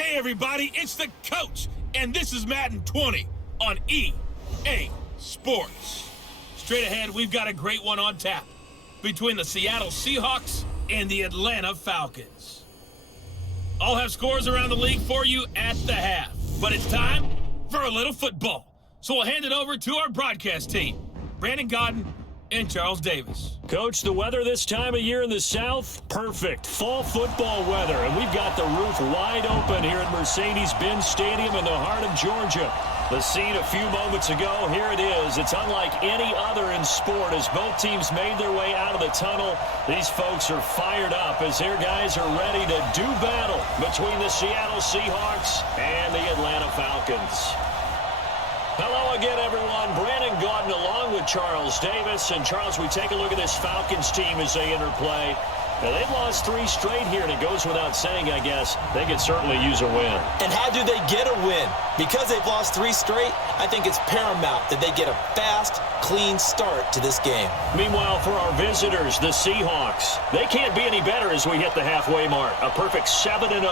Hey everybody, it's the coach, and this is Madden 20 on EA Sports. Straight ahead, we've got a great one on tap between the Seattle Seahawks and the Atlanta Falcons. I'll have scores around the league for you at the half, but it's time for a little football. So we'll hand it over to our broadcast team, Brandon Godden and Charles Davis. Coach, the weather this time of year in the South, perfect. Fall football weather, and we've got the roof wide open here at Mercedes-Benz Stadium in the heart of Georgia. The scene a few moments ago, here it is. It's unlike any other in sport as both teams made their way out of the tunnel. These folks are fired up as their guys are ready to do battle between the Seattle Seahawks and the Atlanta Falcons. Hello again, everyone. Brandon Godden along with Charles Davis. And, Charles, we take a look at this Falcons team as they interplay. Now, they've lost 3 straight here, and it goes without saying, I guess, they could certainly use a win. And how do they get a win? Because they've lost 3 straight, I think it's paramount that they get a fast, clean start to this game. Meanwhile, for our visitors, the Seahawks, they can't be any better as we hit the halfway mark. A perfect 7-0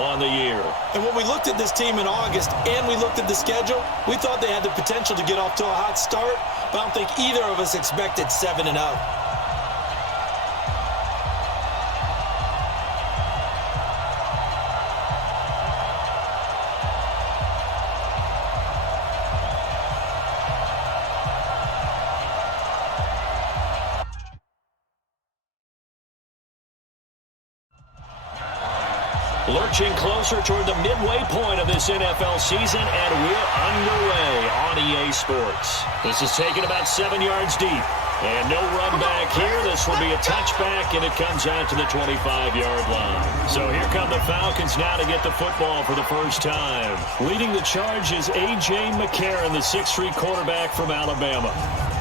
on the year. And when we looked at this team in August and we looked at the schedule, we thought they had the potential to get off to a hot start, but I don't think either of us expected 7-0. Lurching closer toward the midway point of this NFL season, and we're underway on EA Sports. This is taken about 7 yards deep. And no run back here. This will be a touchback, and it comes out to the 25-yard line. So here come the Falcons now to get the football for the first time. Leading the charge is A.J. McCarron, the 6'3" quarterback from Alabama.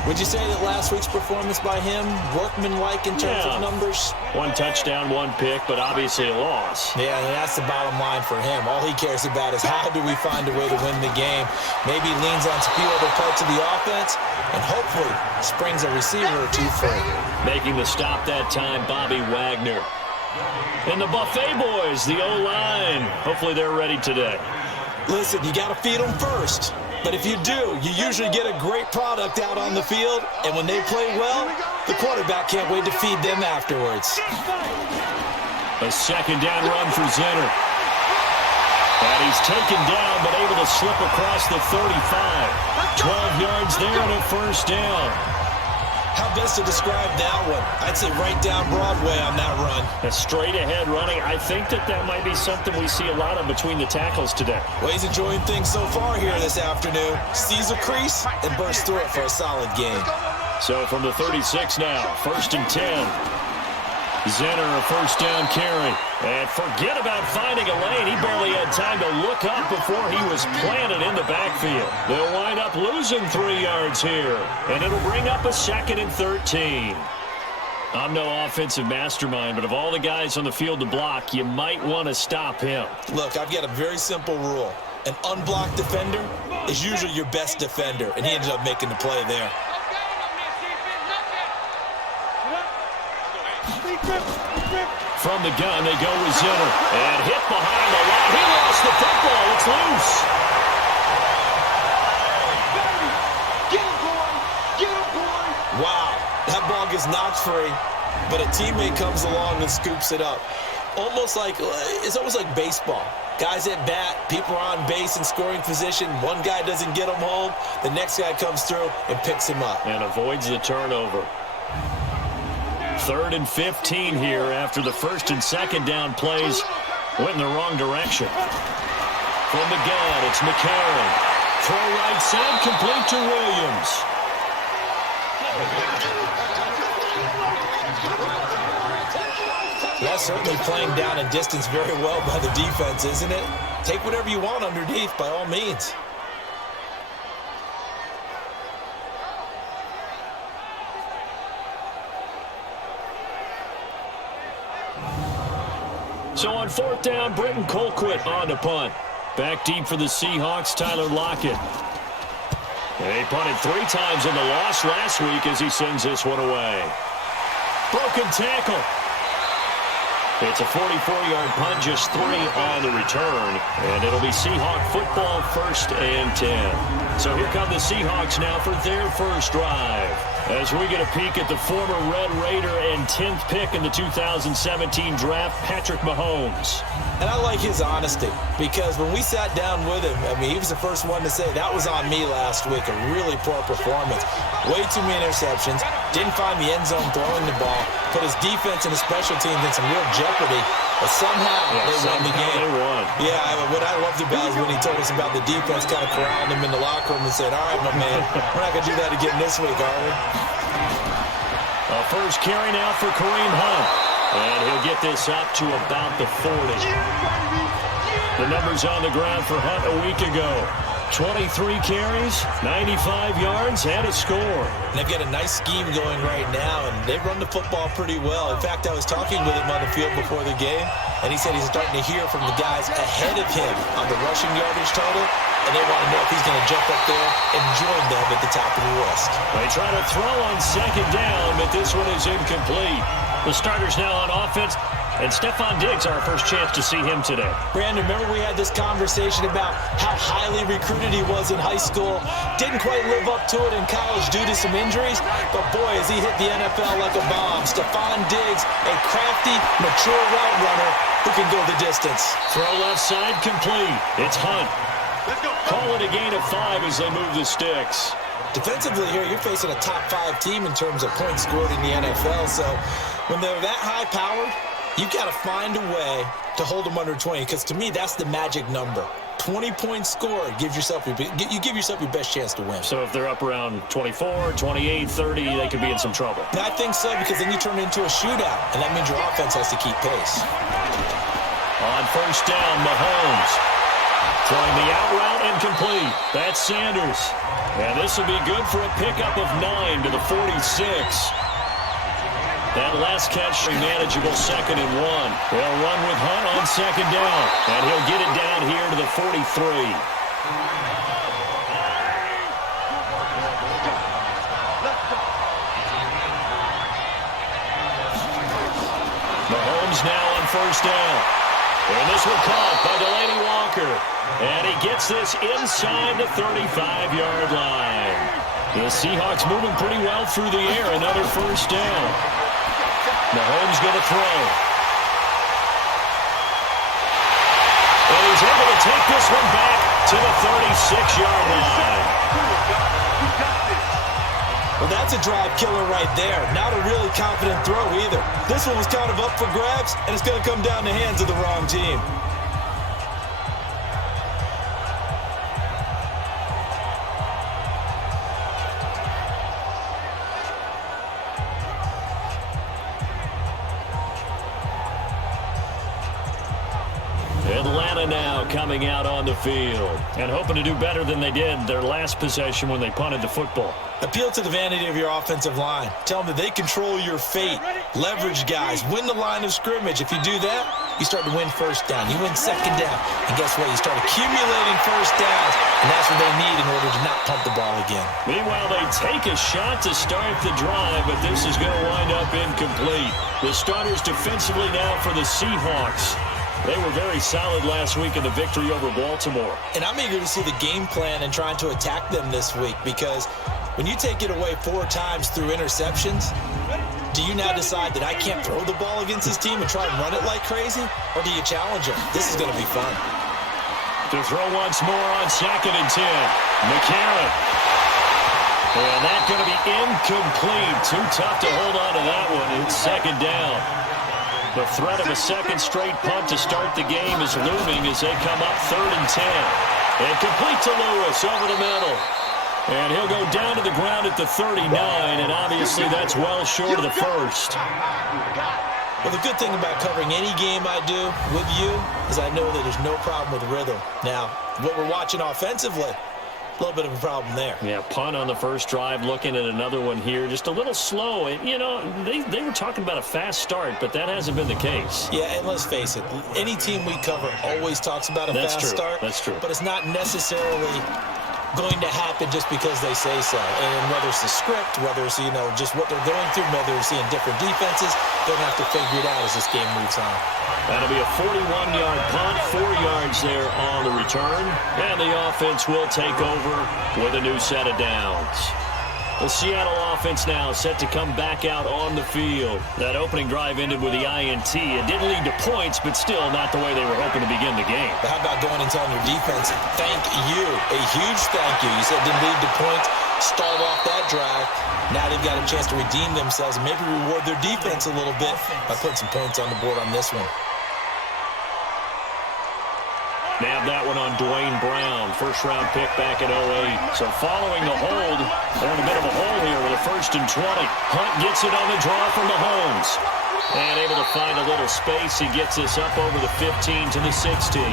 Would you say that last week's performance by him, workmanlike in terms of numbers? 1 touchdown, 1 pick, but obviously a loss. Yeah, and that's the bottom line for him. All he cares about is how do we find a way to win the game. Maybe leans on a few other parts of the offense, and hopefully springs a receiver or 2 free. Making the stop that time, Bobby Wagner. And the Buffet boys, the O-line. Hopefully they're ready today. Listen, you got to feed them first. But if you do, you usually get a great product out on the field, and when they play well, the quarterback can't wait to feed them afterwards. A 2nd down run for Zenner. And he's taken down, but able to slip across the 35. 12 yards there and a 1st down. How best to describe that one? I'd say right down Broadway on that run. A straight-ahead running. I think that might be something we see a lot of between the tackles today. Well, he's enjoying things so far here this afternoon. Sees a crease and bursts through it for a solid gain. So from the 36 now, 1st and 10. Zenner, a 1st down carry. And forget about finding a lane. He barely had time to look up before he was planted in the backfield. They'll wind up losing 3 yards here. And it'll bring up a 2nd and 13. I'm no offensive mastermind, but of all the guys on the field to block, you might want to stop him. Look, I've got a very simple rule. An unblocked defender is usually your best defender, and he ended up making the play there. From the gun, they go with Zenner. And hit behind the line. He lost the football. It's loose. Wow, that ball gets knocked free, but a teammate comes along and scoops it up. It's almost like baseball. Guys at bat, people are on base in scoring position. One guy doesn't get him home. The next guy comes through and picks him up. And avoids the turnover. 3rd and 15 here after the 1st and 2nd down plays went in the wrong direction. From the gun, it's McCarron. Throw right side, complete to Williams. That's certainly playing down and distance very well by the defense, isn't it? Take whatever you want underneath, by all means. So on 4th down, Britton Colquitt on to punt. Back deep for the Seahawks, Tyler Lockett. They punted 3 times in the loss last week as he sends this one away. Broken tackle. It's a 44-yard punt, just 3 on the return. And it'll be Seahawk football, 1st and 10. So here come the Seahawks now for their first drive. As we get a peek at the former Red Raider and 10th pick in the 2017 draft, Patrick Mahomes. And I like his honesty, because when we sat down with him, I mean, he was the first one to say, that was on me last week, a really poor performance. Way too many interceptions, didn't find the end zone throwing the ball, put his defense and his special teams in some real jeopardy, but somehow they won the game. They won. Yeah, what I loved about it is when he told us about the defense kind of corralling him in the locker room and said, all right, my man, we're not going to do that again this week, are we? A first carry now for Kareem Hunt. And he'll get this up to about the 40. The numbers on the ground for Hunt a week ago. 23 carries, 95 yards, and a score. And they've got a nice scheme going right now, and they run the football pretty well. In fact, I was talking with him on the field before the game, and he said he's starting to hear from the guys ahead of him on the rushing yardage total, and they want to know if he's going to jump up there and join them at the top of the list. They try to throw on 2nd down, but this one is incomplete. The starters now on offense, and Stephon Diggs, our first chance to see him today. Brandon, remember we had this conversation about how highly recruited he was in high school. Didn't quite live up to it in college due to some injuries, but boy, has he hit the NFL like a bomb. Stephon Diggs, a crafty, mature route runner who can go the distance. Throw left side complete. It's Hunt. Call it a gain of 5 as they move the sticks. Defensively here, you're facing a top 5 team in terms of points scored in the NFL, so when they're that high-powered, you've got to find a way to hold them under 20, because to me, that's the magic number. 20 points scored gives yourself you give yourself your best chance to win. So if they're up around 24, 28, 30, they could be in some trouble. And I think so, because then you turn it into a shootout, and that means your offense has to keep pace. On 1st down, Mahomes. Throwing the out route and complete. That's Sanders. And this will be good for a pickup of 9 to the 46. That last catch, a manageable 2nd and 1. They'll run with Hunt on 2nd down. And he'll get it down here to the 43. Mahomes now on 1st down. And this one caught by Delaney Walker. And he gets this inside the 35-yard line. The Seahawks moving pretty well through the air. Another 1st down. Mahomes going to throw. And he's able to take this one back to the 36-yard line. Well, that's a drive killer right there. Not a really confident throw either. This one was kind of up for grabs, and it's going to come down the hands of the wrong team. Atlanta now coming out on the field and hoping to do better than they did their last possession when they punted the football. Appeal to the vanity of your offensive line. Tell them that they control your fate. Leverage guys. Win the line of scrimmage. If you do that, you start to win 1st down. You win 2nd down. And guess what? You start accumulating 1st downs, and that's what they need in order to not punt the ball again. Meanwhile, they take a shot to start the drive, but this is going to wind up incomplete. The starters defensively now for the Seahawks. They were very solid last week in the victory over Baltimore. And I'm eager to see the game plan and trying to attack them this week, because when you take it away 4 times through interceptions, do you now decide that I can't throw the ball against this team and try and run it like crazy? Or do you challenge them? This is going to be fun. To throw once more on 2nd and 10. McCarron. And that's going to be incomplete. Too tough to hold on to that one. It's 2nd down. The threat of a 2nd straight punt to start the game is looming as they come up 3rd and 10. And complete to Lewis over the middle. And he'll go down to the ground at the 39, and obviously that's well short of the 1st. Well, the good thing about covering any game I do with you is I know that there's no problem with rhythm. Now, what we're watching offensively, a little bit of a problem there. Yeah, punt on the first drive, looking at another one here. Just a little slow. And, you know, they were talking about a fast start, but that hasn't been the case. Yeah, and let's face it, any team we cover always talks about a fast start. That's true. But it's not necessarily going to happen just because they say so. And whether it's the script, whether it's, just what they're going through, whether they're seeing different defenses, they're going to have to figure it out as this game moves on. That'll be a 41-yard punt, 4 yards there on the return. And the offense will take over with a new set of downs. The Seattle offense now set to come back out on the field. That opening drive ended with the INT. It didn't lead to points, but still not the way they were hoping to begin the game. But how about going and telling your defense, thank you, a huge thank you. You said it didn't lead to points, start off that drive. Now they've got a chance to redeem themselves and maybe reward their defense a little bit by putting some points on the board on this one. Nab that one on Dwayne Brown, first-round pick back in 08. So following the hold, they're in a bit of a hole here with a 1st and 20. Hunt gets it on the draw from Mahomes. And able to find a little space. He gets this up over the 15 to the 16.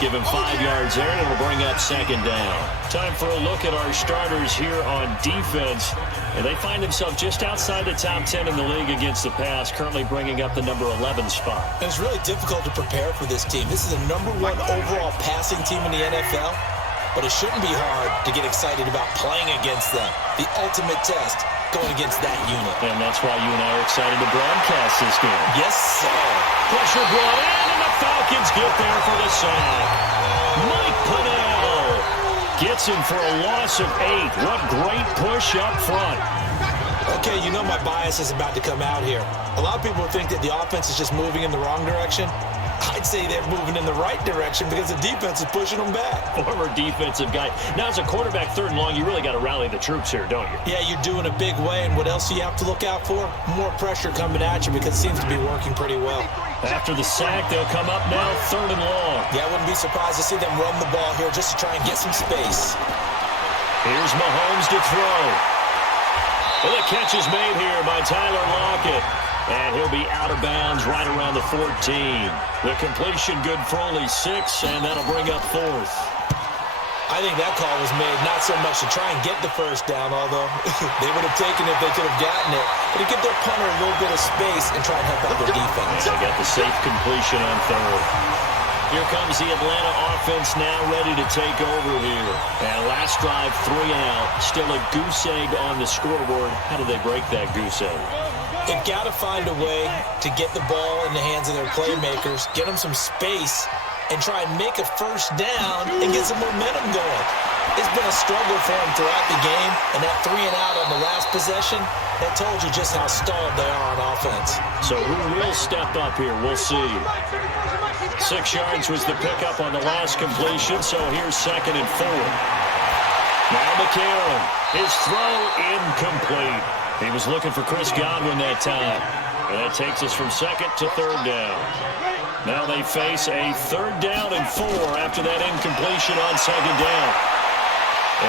Give him 5 yards there, and it'll bring up 2nd down. Time for a look at our starters here on defense. And they find themselves just outside the top 10 in the league against the pass, currently bringing up the number 11 spot. And it's really difficult to prepare for this team. This is the #1 overall passing team in the NFL, but it shouldn't be hard to get excited about playing against them. The ultimate test going against that unit. And that's why you and I are excited to broadcast this game. Yes, sir. Pressure brought in, and the Falcons get there for the sack. Mike Pennell gets him for a loss of 8. What great push up front. Okay, my bias is about to come out here. A lot of people think that the offense is just moving in the wrong direction. I'd say they're moving in the right direction because the defense is pushing them back. Former defensive guy. Now, as a quarterback, 3rd and long, you really got to rally the troops here, don't you? Yeah, you're doing a big way, and what else do you have to look out for? More pressure coming at you because it seems to be working pretty well. After the sack, they'll come up now 3rd and long. Yeah, I wouldn't be surprised to see them run the ball here just to try and get some space. Here's Mahomes to throw. And the catch is made here by Tyler Lockett. And he'll be out of bounds right around the 14. The completion good for only 6, and that'll bring up 4th. I think that call was made not so much to try and get the 1st down, although they would have taken it if they could have gotten it, but to give their punter a little bit of space and try and help out their defense. They got the safe completion on 3rd. Here comes the Atlanta offense now ready to take over here. And last drive, 3 and out. Still a goose egg on the scoreboard. How do they break that goose egg? They've got to find a way to get the ball in the hands of their playmakers, get them some space, and try and make a 1st down and get some momentum going. It's been a struggle for them throughout the game, and that 3 and out on the last possession, that told you just how stalled they are on offense. So who will step up here? We'll see. 6 yards was the pickup on the last completion, so here's 2nd and 4. Now McCarron, his throw incomplete. He was looking for Chris Godwin that time. And that takes us from 2nd to 3rd down. Now they face a 3rd down and 4 after that incompletion on 2nd down.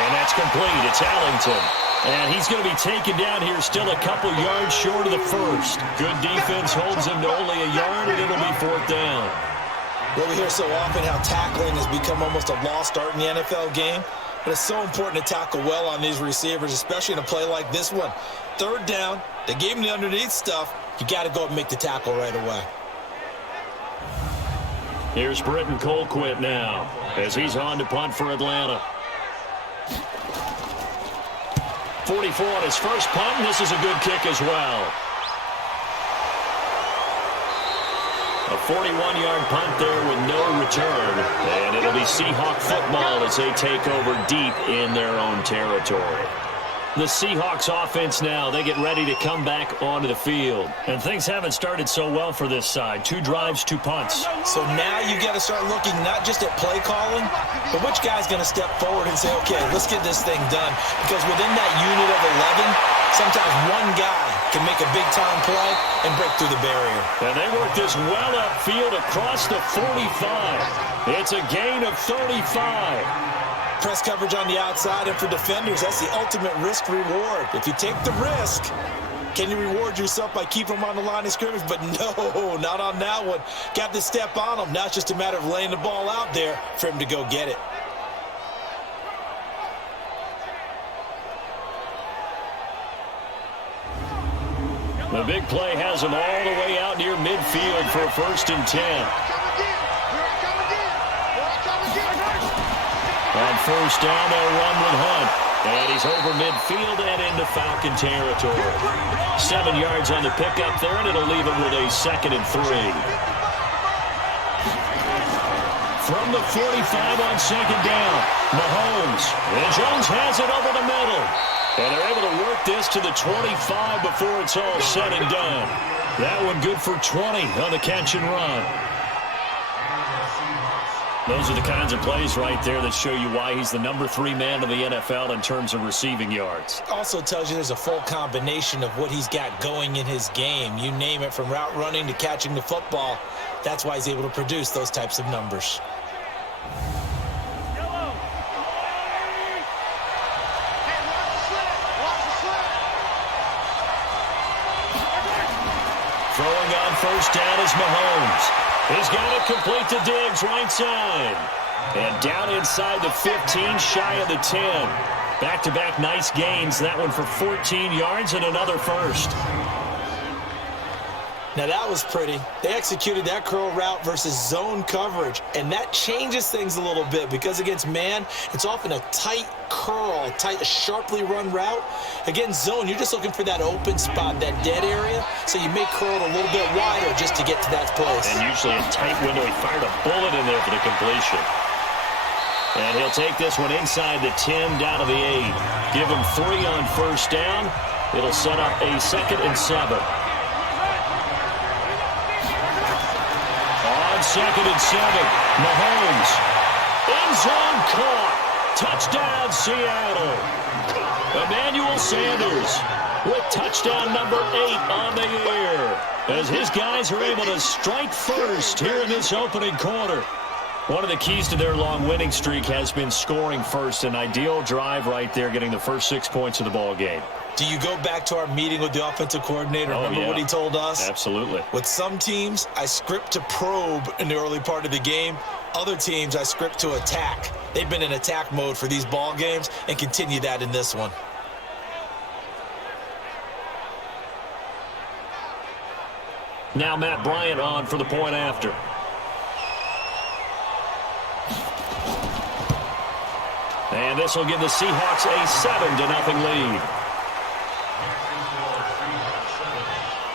And that's complete. It's Allington. And he's going to be taken down here still a couple yards short of the 1st. Good defense holds him to only a yard, and it'll be 4th down. Well, we hear so often how tackling has become almost a lost art in the NFL game. But it's so important to tackle well on these receivers, especially in a play like this one. 3rd down, they gave him the underneath stuff. You got to go and make the tackle right away. Here's Britton Colquitt now as he's on to punt for Atlanta. 44 on his first punt, and this is a good kick as well. A 41-yard punt there with no return. And it'll be Seahawk football as they take over deep in their own territory. The Seahawks offense now, they get ready to come back onto the field. And things haven't started so well for this side. 2 drives, 2 punts. So now you got to start looking not just at play calling, but which guy's going to step forward and say, okay, let's get this thing done. Because within that unit of 11, sometimes one guy can make a big-time play and break through the barrier. And they work this well upfield across the 45. It's a gain of 35. Press coverage on the outside, and for defenders, that's the ultimate risk-reward. If you take the risk, can you reward yourself by keeping them on the line of scrimmage? But no, not on that one. Got to step on them. Now it's just a matter of laying the ball out there for him to go get it. The big play has him all the way out near midfield for a 1st and 10. On first down, they'll run with Hunt. And he's over midfield and into Falcon territory. 7 yards on the pickup there, and it'll leave him with a 2nd and 3. From the 45 on 2nd down, Mahomes. And Jones has it over the middle. And they're able to work this to the 25 before it's all said and done. That one good for 20 on the catch and run. Those are the kinds of plays right there that show you why he's the number 3 man in the NFL in terms of receiving yards. Also tells you there's a full combination of what he's got going in his game. You name it, from route running to catching the football. That's why he's able to produce those types of numbers. Throwing on first down is Mahomes. He's got it complete to Diggs, right side. And down inside the 15, shy of the 10. Back-to-back nice gains. That one for 14 yards and another first. Now that was pretty. They executed that curl route versus zone coverage, and that changes things a little bit because against man, it's often a tight curl, a sharply run route. Against zone, you're just looking for that open spot, that dead area, so you may curl it a little bit wider just to get to that place. And usually a tight window. He fired a bullet in there for the completion. And he'll take this one inside the 10, down to the 8. Give him 3 on first down. It'll set up a 2nd and 7. On 2nd and 7, Mahomes. End zone caught. Touchdown, Seattle. Emmanuel Sanders with touchdown number 8 on the year, as his guys are able to strike first here in this opening quarter. One of the keys to their long winning streak has been scoring first. An ideal drive right there, getting the first 6 points of the ball game. Do you go back to our meeting with the offensive coordinator? Remember what he told us? Absolutely. With some teams, I script to probe in the early part of the game. Other teams, I script to attack. They've been in attack mode for these ball games and continue that in this one. Now Matt Bryant on for the point after. And this will give the Seahawks a 7-0 lead.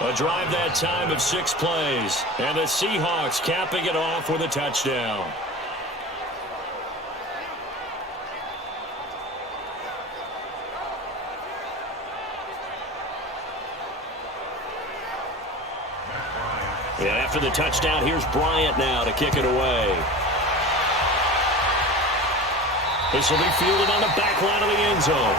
A drive that time of 6 plays. And the Seahawks capping it off with a touchdown. And after the touchdown, here's Bryant now to kick it away. This will be fielded on the back line of the end zone.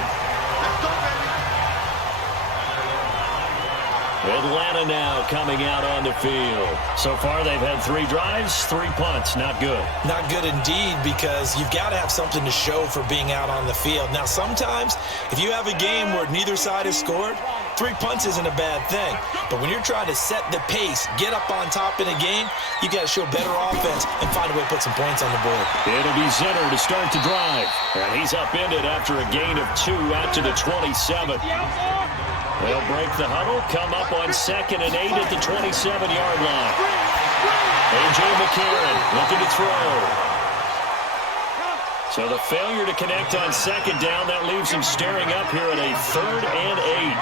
Atlanta now coming out on the field. So far, they've had 3 drives, 3 punts. Not good. Not good indeed, because you've got to have something to show for being out on the field. Now, sometimes, if you have a game where neither side has scored, 3 punts isn't a bad thing. But when you're trying to set the pace, get up on top in a game, you got to show better offense and find a way to put some points on the board. It'll be Zinner to start the drive. And he's upended after a gain of 2 out to the 27. They'll break the huddle, come up on 2nd and 8 at the 27-yard line. A.J. McCarron looking to throw. So the failure to connect on 2nd down, that leaves him staring up here at a 3rd and 8.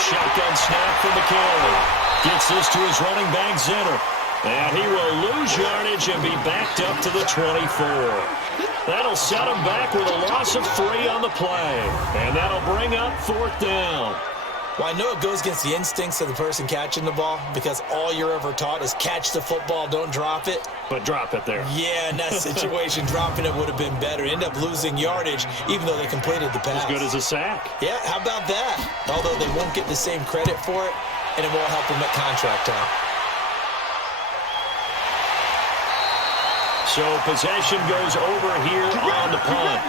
Shotgun snap for McCarron. Gets this to his running back, Zinner. And he will lose yardage and be backed up to the 24. That'll set him back with a loss of 3 on the play. And that'll bring up 4th down. Well, I know it goes against the instincts of the person catching the ball, because all you're ever taught is catch the football, don't drop it. But drop it there. Yeah, in that situation, dropping it would have been better. End up losing yardage, even though they completed the pass. As good as a sack. Yeah, how about that? Although they won't get the same credit for it, and it won't help them at contract time. So possession goes over here on the punt.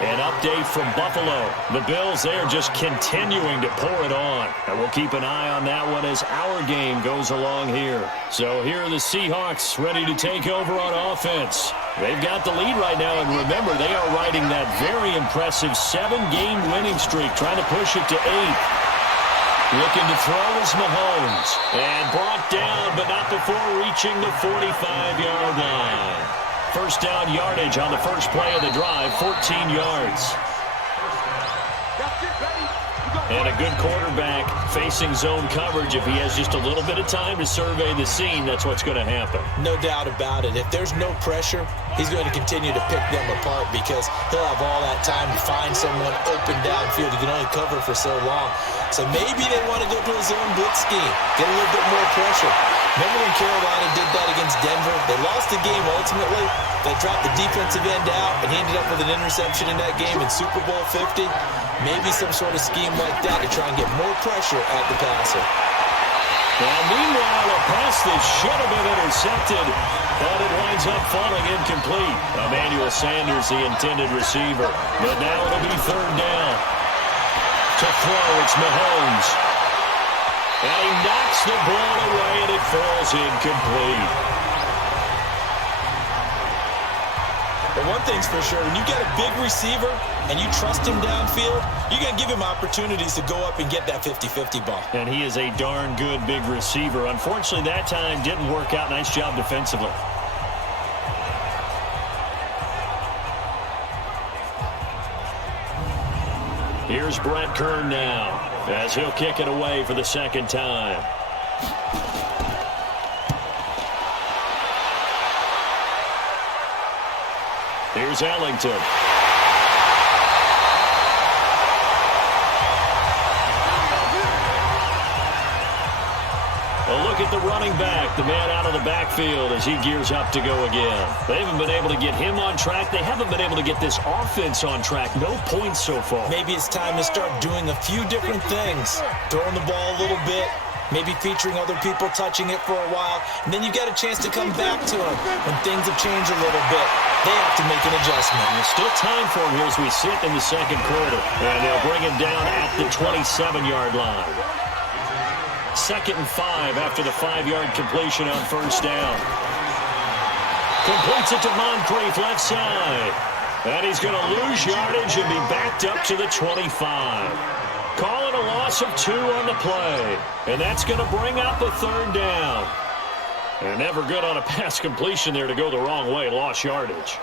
An update from Buffalo. The Bills, they're just continuing to pour it on. And we'll keep an eye on that one as our game goes along here. So here are the Seahawks ready to take over on offense. They've got the lead right now, and remember, they are riding that very impressive 7-game winning streak, trying to push it to 8. Looking to throw is Mahomes. And brought down, but not before reaching the 45-yard line. First down yardage on the first play of the drive, 14 yards. And a good quarterback facing zone coverage. If he has just a little bit of time to survey the scene, that's what's going to happen. No doubt about it. If there's no pressure, he's going to continue to pick them apart because he'll have all that time to find someone open downfield. He can only cover for so long. So maybe they want to go to a zone blitz scheme, get a little bit more pressure. Remember when Carolina did that against Denver? They lost the game ultimately. They dropped the defensive end out, and he ended up with an interception in that game in Super Bowl 50. Maybe some sort of scheme like that to try and get more pressure at the passer. Well, meanwhile, a pass that should have been intercepted, but it winds up falling incomplete. Emmanuel Sanders, the intended receiver. But now it'll be third down. To throw, it's Mahomes. And he knocks the ball away, and it falls incomplete. But one thing's for sure, when you get a big receiver and you trust him downfield, you're going to give him opportunities to go up and get that 50-50 ball. And he is a darn good big receiver. Unfortunately, that time didn't work out. Nice job defensively. Here's Brett Kern now as he'll kick it away for the second time. Here's Ellington. A look at the running back, the man out of the backfield as he gears up to go again. They haven't been able to get him on track. They haven't been able to get this offense on track. No points so far. Maybe it's time to start doing a few different things. Throwing the ball a little bit, maybe featuring other people touching it for a while, and then you get a chance to come back to them when things have changed a little bit. They have to make an adjustment. There's still time for him here as we sit in the second quarter. And they'll bring him down at the 27-yard line. 2nd and 5 after the 5-yard completion on first down. Completes it to Moncrief left side. And he's going to lose yardage and be backed up to the 25. Calling a loss of 2 on the play. And that's going to bring up a third down. And never good on a pass completion there to go the wrong way. Lost yardage.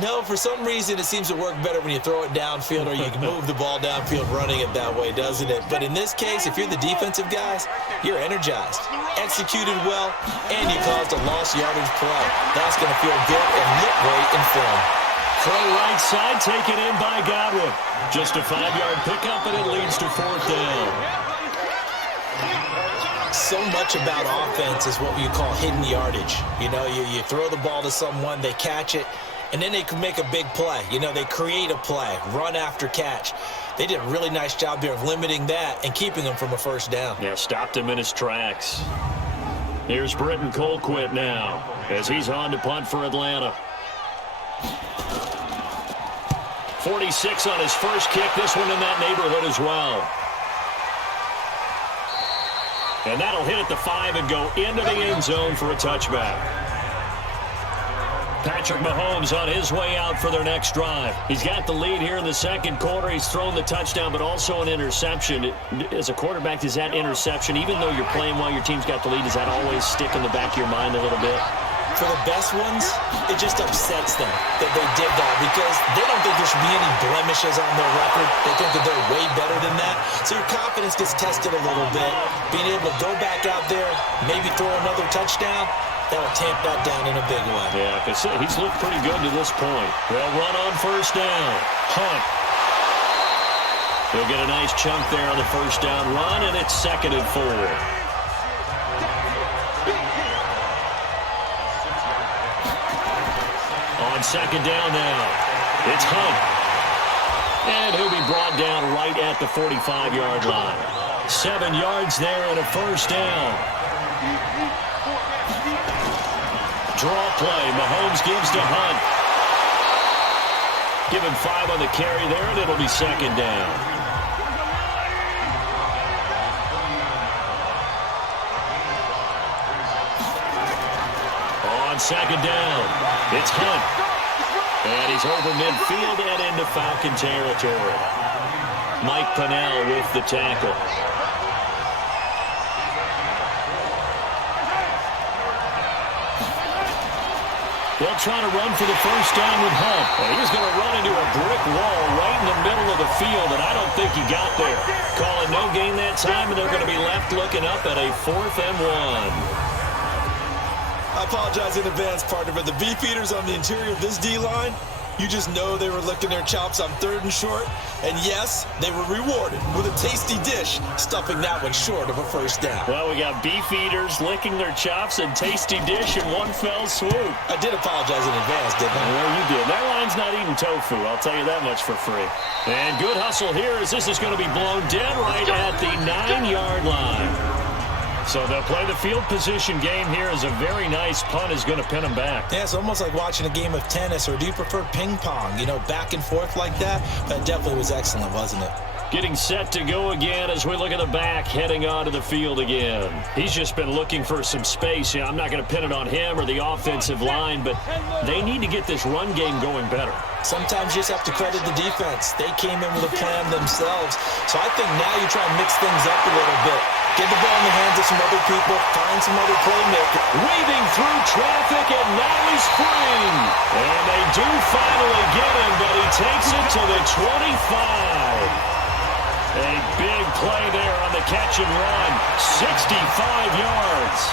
No, for some reason it seems to work better when you throw it downfield or you can move the ball downfield running it that way, doesn't it? But in this case, if you're the defensive guys, you're energized, executed well, and you caused a lost yardage play. That's going to feel good and look great in film. Throw right side, taken in by Godwin. Just a 5-yard pickup, and it leads to fourth down. So much about offense is what you call hidden yardage. You know, you throw the ball to someone, they catch it, and then they can make a big play. You know, they create a play, run after catch. They did a really nice job there of limiting that and keeping him from a first down. Yeah, stopped him in his tracks. Here's Britton Colquitt now as he's on to punt for Atlanta. 46 on his first kick. This one in that neighborhood as well. And that'll hit at the 5 and go into the end zone for a touchback. Patrick Mahomes on his way out for their next drive. He's got the lead here in the second quarter. He's thrown the touchdown, but also an interception. As a quarterback, does that interception, even though you're playing while your team's got the lead, does that always stick in the back of your mind a little bit? For the best ones, it just upsets them that they did that because they don't think there should be any blemishes on their record. They think that they're way better than that. So your confidence gets tested a little bit. Being able to go back out there, maybe throw another touchdown, that'll tamp that down in a big way. Yeah, because he's looked pretty good to this point. They'll run on first down. Hunt. He'll get a nice chunk there on the first down run, and it's 2nd and 4. On second down now, it's Hunt. And he'll be brought down right at the 45-yard line. 7 yards there and a first down. Draw play. Mahomes gives to Hunt. Give him 5 on the carry there, and it'll be second down. On second down, it's Hunt. And he's over midfield and into Falcon territory. Mike Pennell with the tackle. They'll try to run for the first down with Hunt. And he's going to run into a brick wall right in the middle of the field, and I don't think he got there. Calling no gain that time, and they're going to be left looking up at a 4th and 1. I apologize in advance, partner, but the beefeaters on the interior of this D-line, you just know they were licking their chops on 3rd and short. And yes, they were rewarded with a tasty dish, stuffing that one short of a first down. Well, we got beefeaters licking their chops and tasty dish in one fell swoop. I did apologize in advance, didn't I? Well, you did. That line's not eating tofu, I'll tell you that much for free. And good hustle here as this is going to be blown dead right at the 9-yard line. So they'll play the field position game here as a very nice punt is going to pin them back. Yeah, it's almost like watching a game of tennis, or do you prefer ping pong? You know, back and forth like that? But it definitely was excellent, wasn't it? Getting set to go again as we look at the back heading onto the field again. He's just been looking for some space. Yeah, I'm not going to pin it on him or the offensive line, but they need to get this run game going better. Sometimes you just have to credit the defense. They came in with a plan themselves. So I think now you try and mix things up a little bit. Get the ball in the hands of some other people. Find some other playmakers. Weaving through traffic, and now he's free. And they do finally get him, but he takes it to the 25. A big play there on the catch and run. 65 yards.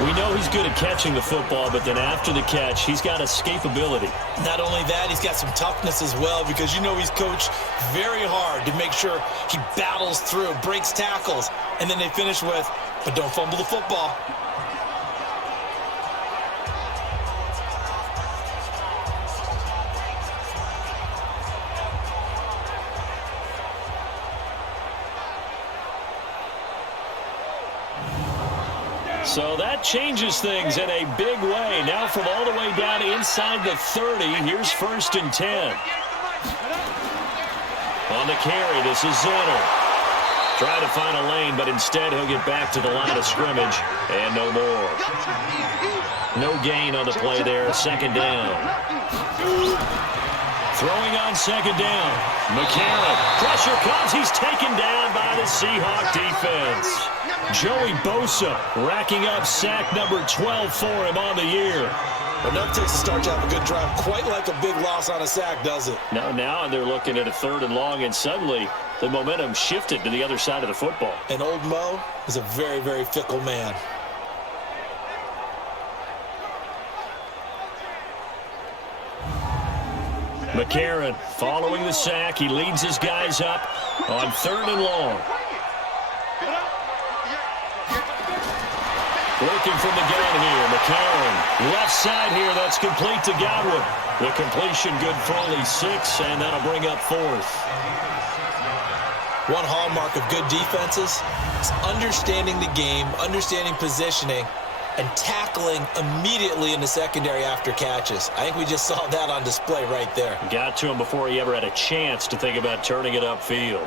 We know he's good at catching the football, but then after the catch, he's got escapability. Not only that, he's got some toughness as well, because you know he's coached very hard to make sure he battles through, breaks tackles, and then they finish with, but don't fumble the football. So that changes things in a big way. Now from all the way down inside the 30, here's 1st and 10. On the carry, this is Zenner. Try to find a lane, but instead he'll get back to the line of scrimmage, and no more. No gain on the play there, 2nd down. Throwing on 2nd down. McCarron, pressure comes, he's taken down by the Seahawks defense. Joey Bosa racking up sack number 12 for him on the year. Enough takes to start to have a good drive. Quite like a big loss on a sack, does it? Now they're looking at a 3rd and long, and suddenly the momentum shifted to the other side of the football. And old Mo is a very, very fickle man. McCarron following the sack. He leads his guys up on 3rd and long. Working from the gun here, McCarron. Left side here, that's complete to Godwin. The completion good for only 6, and that'll bring up 4th. One hallmark of good defenses is understanding the game, understanding positioning, and tackling immediately in the secondary after catches. I think we just saw that on display right there. Got to him before he ever had a chance to think about turning it upfield.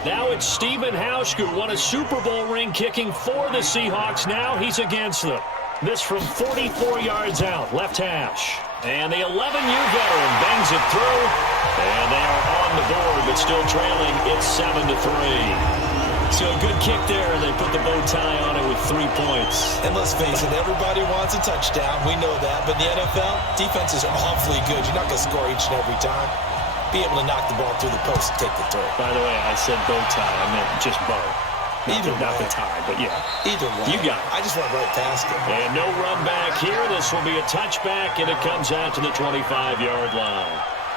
Now it's Stephen Hausch, who won a Super Bowl ring kicking for the Seahawks. Now he's against them. This from 44 yards out, left hash. And the 11-year veteran bangs it through. And they are on the board, but still trailing. It's 7-3. So a good kick there, and they put the bow tie on it with 3 points. And let's face it, everybody wants a touchdown. We know that. But in the NFL, defenses are awfully good. You're not going to score each and every time. Be able to knock the ball through the post and take the throw. By the way, I said bow tie. I meant just bow. Not the tie, but yeah. Either way. You got it. I just went right past it. And no run back here. This will be a touchback, and it comes out to the 25-yard line.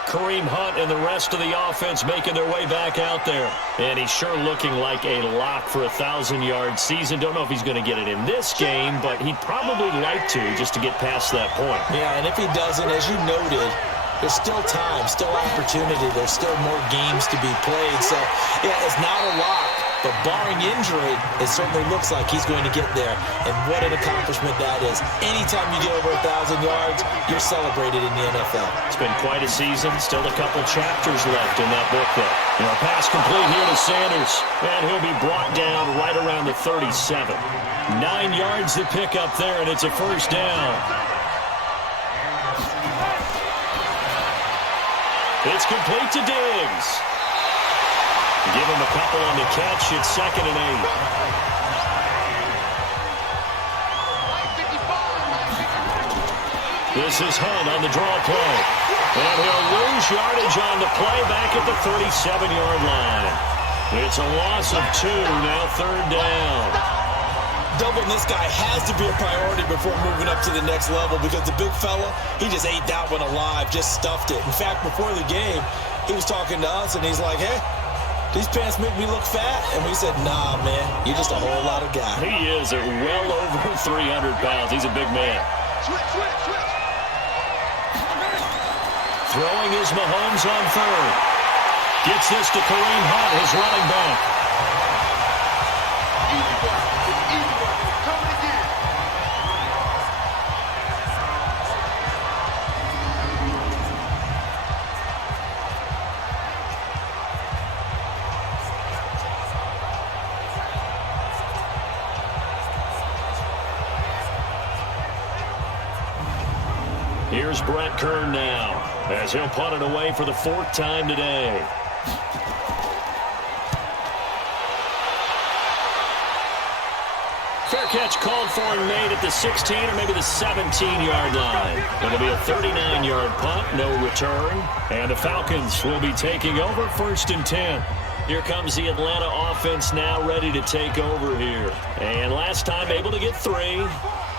Kareem Hunt and the rest of the offense making their way back out there. And he's sure looking like a lock for a 1,000-yard season. Don't know if he's going to get it in this game, but he'd probably like to just to get past that point. Yeah, and if he doesn't, as you noted, there's still time, still opportunity. There's still more games to be played. So, yeah, it's not a lock. But barring injury, it certainly looks like he's going to get there. And what an accomplishment that is. Anytime you get over 1,000 yards, you're celebrated in the NFL. It's been quite a season. Still a couple chapters left in that book, though. You know, pass complete here to Sanders. And he'll be brought down right around the 37. 9 yards to pick up there, and it's a first down. It's complete to Diggs. Give him a couple on the catch. It's 2nd and 8. This is Hunt on the draw play. And he'll lose yardage on the play back at the 37-yard line. It's a loss of 2, now 3rd down. Doubling this guy has to be a priority before moving up to the next level because the big fella, he just ate that one alive, just stuffed it. In fact, before the game, he was talking to us, and he's like, hey, these pants make me look fat. And we said, nah, man, you're just a whole lot of guy. He is at well over 300 pounds. He's a big man. Switch. Throwing is Mahomes on 3rd. Gets this to Kareem Hunt, his running back. Easy work. Coming again. Here's Brett Kern now, as he'll punt it away for the 4th time today. Fair catch called for and made at the 16 or maybe the 17-yard line. It'll be a 39-yard punt, no return. And the Falcons will be taking over 1st and 10. Here comes the Atlanta offense now ready to take over here. And last time able to get 3.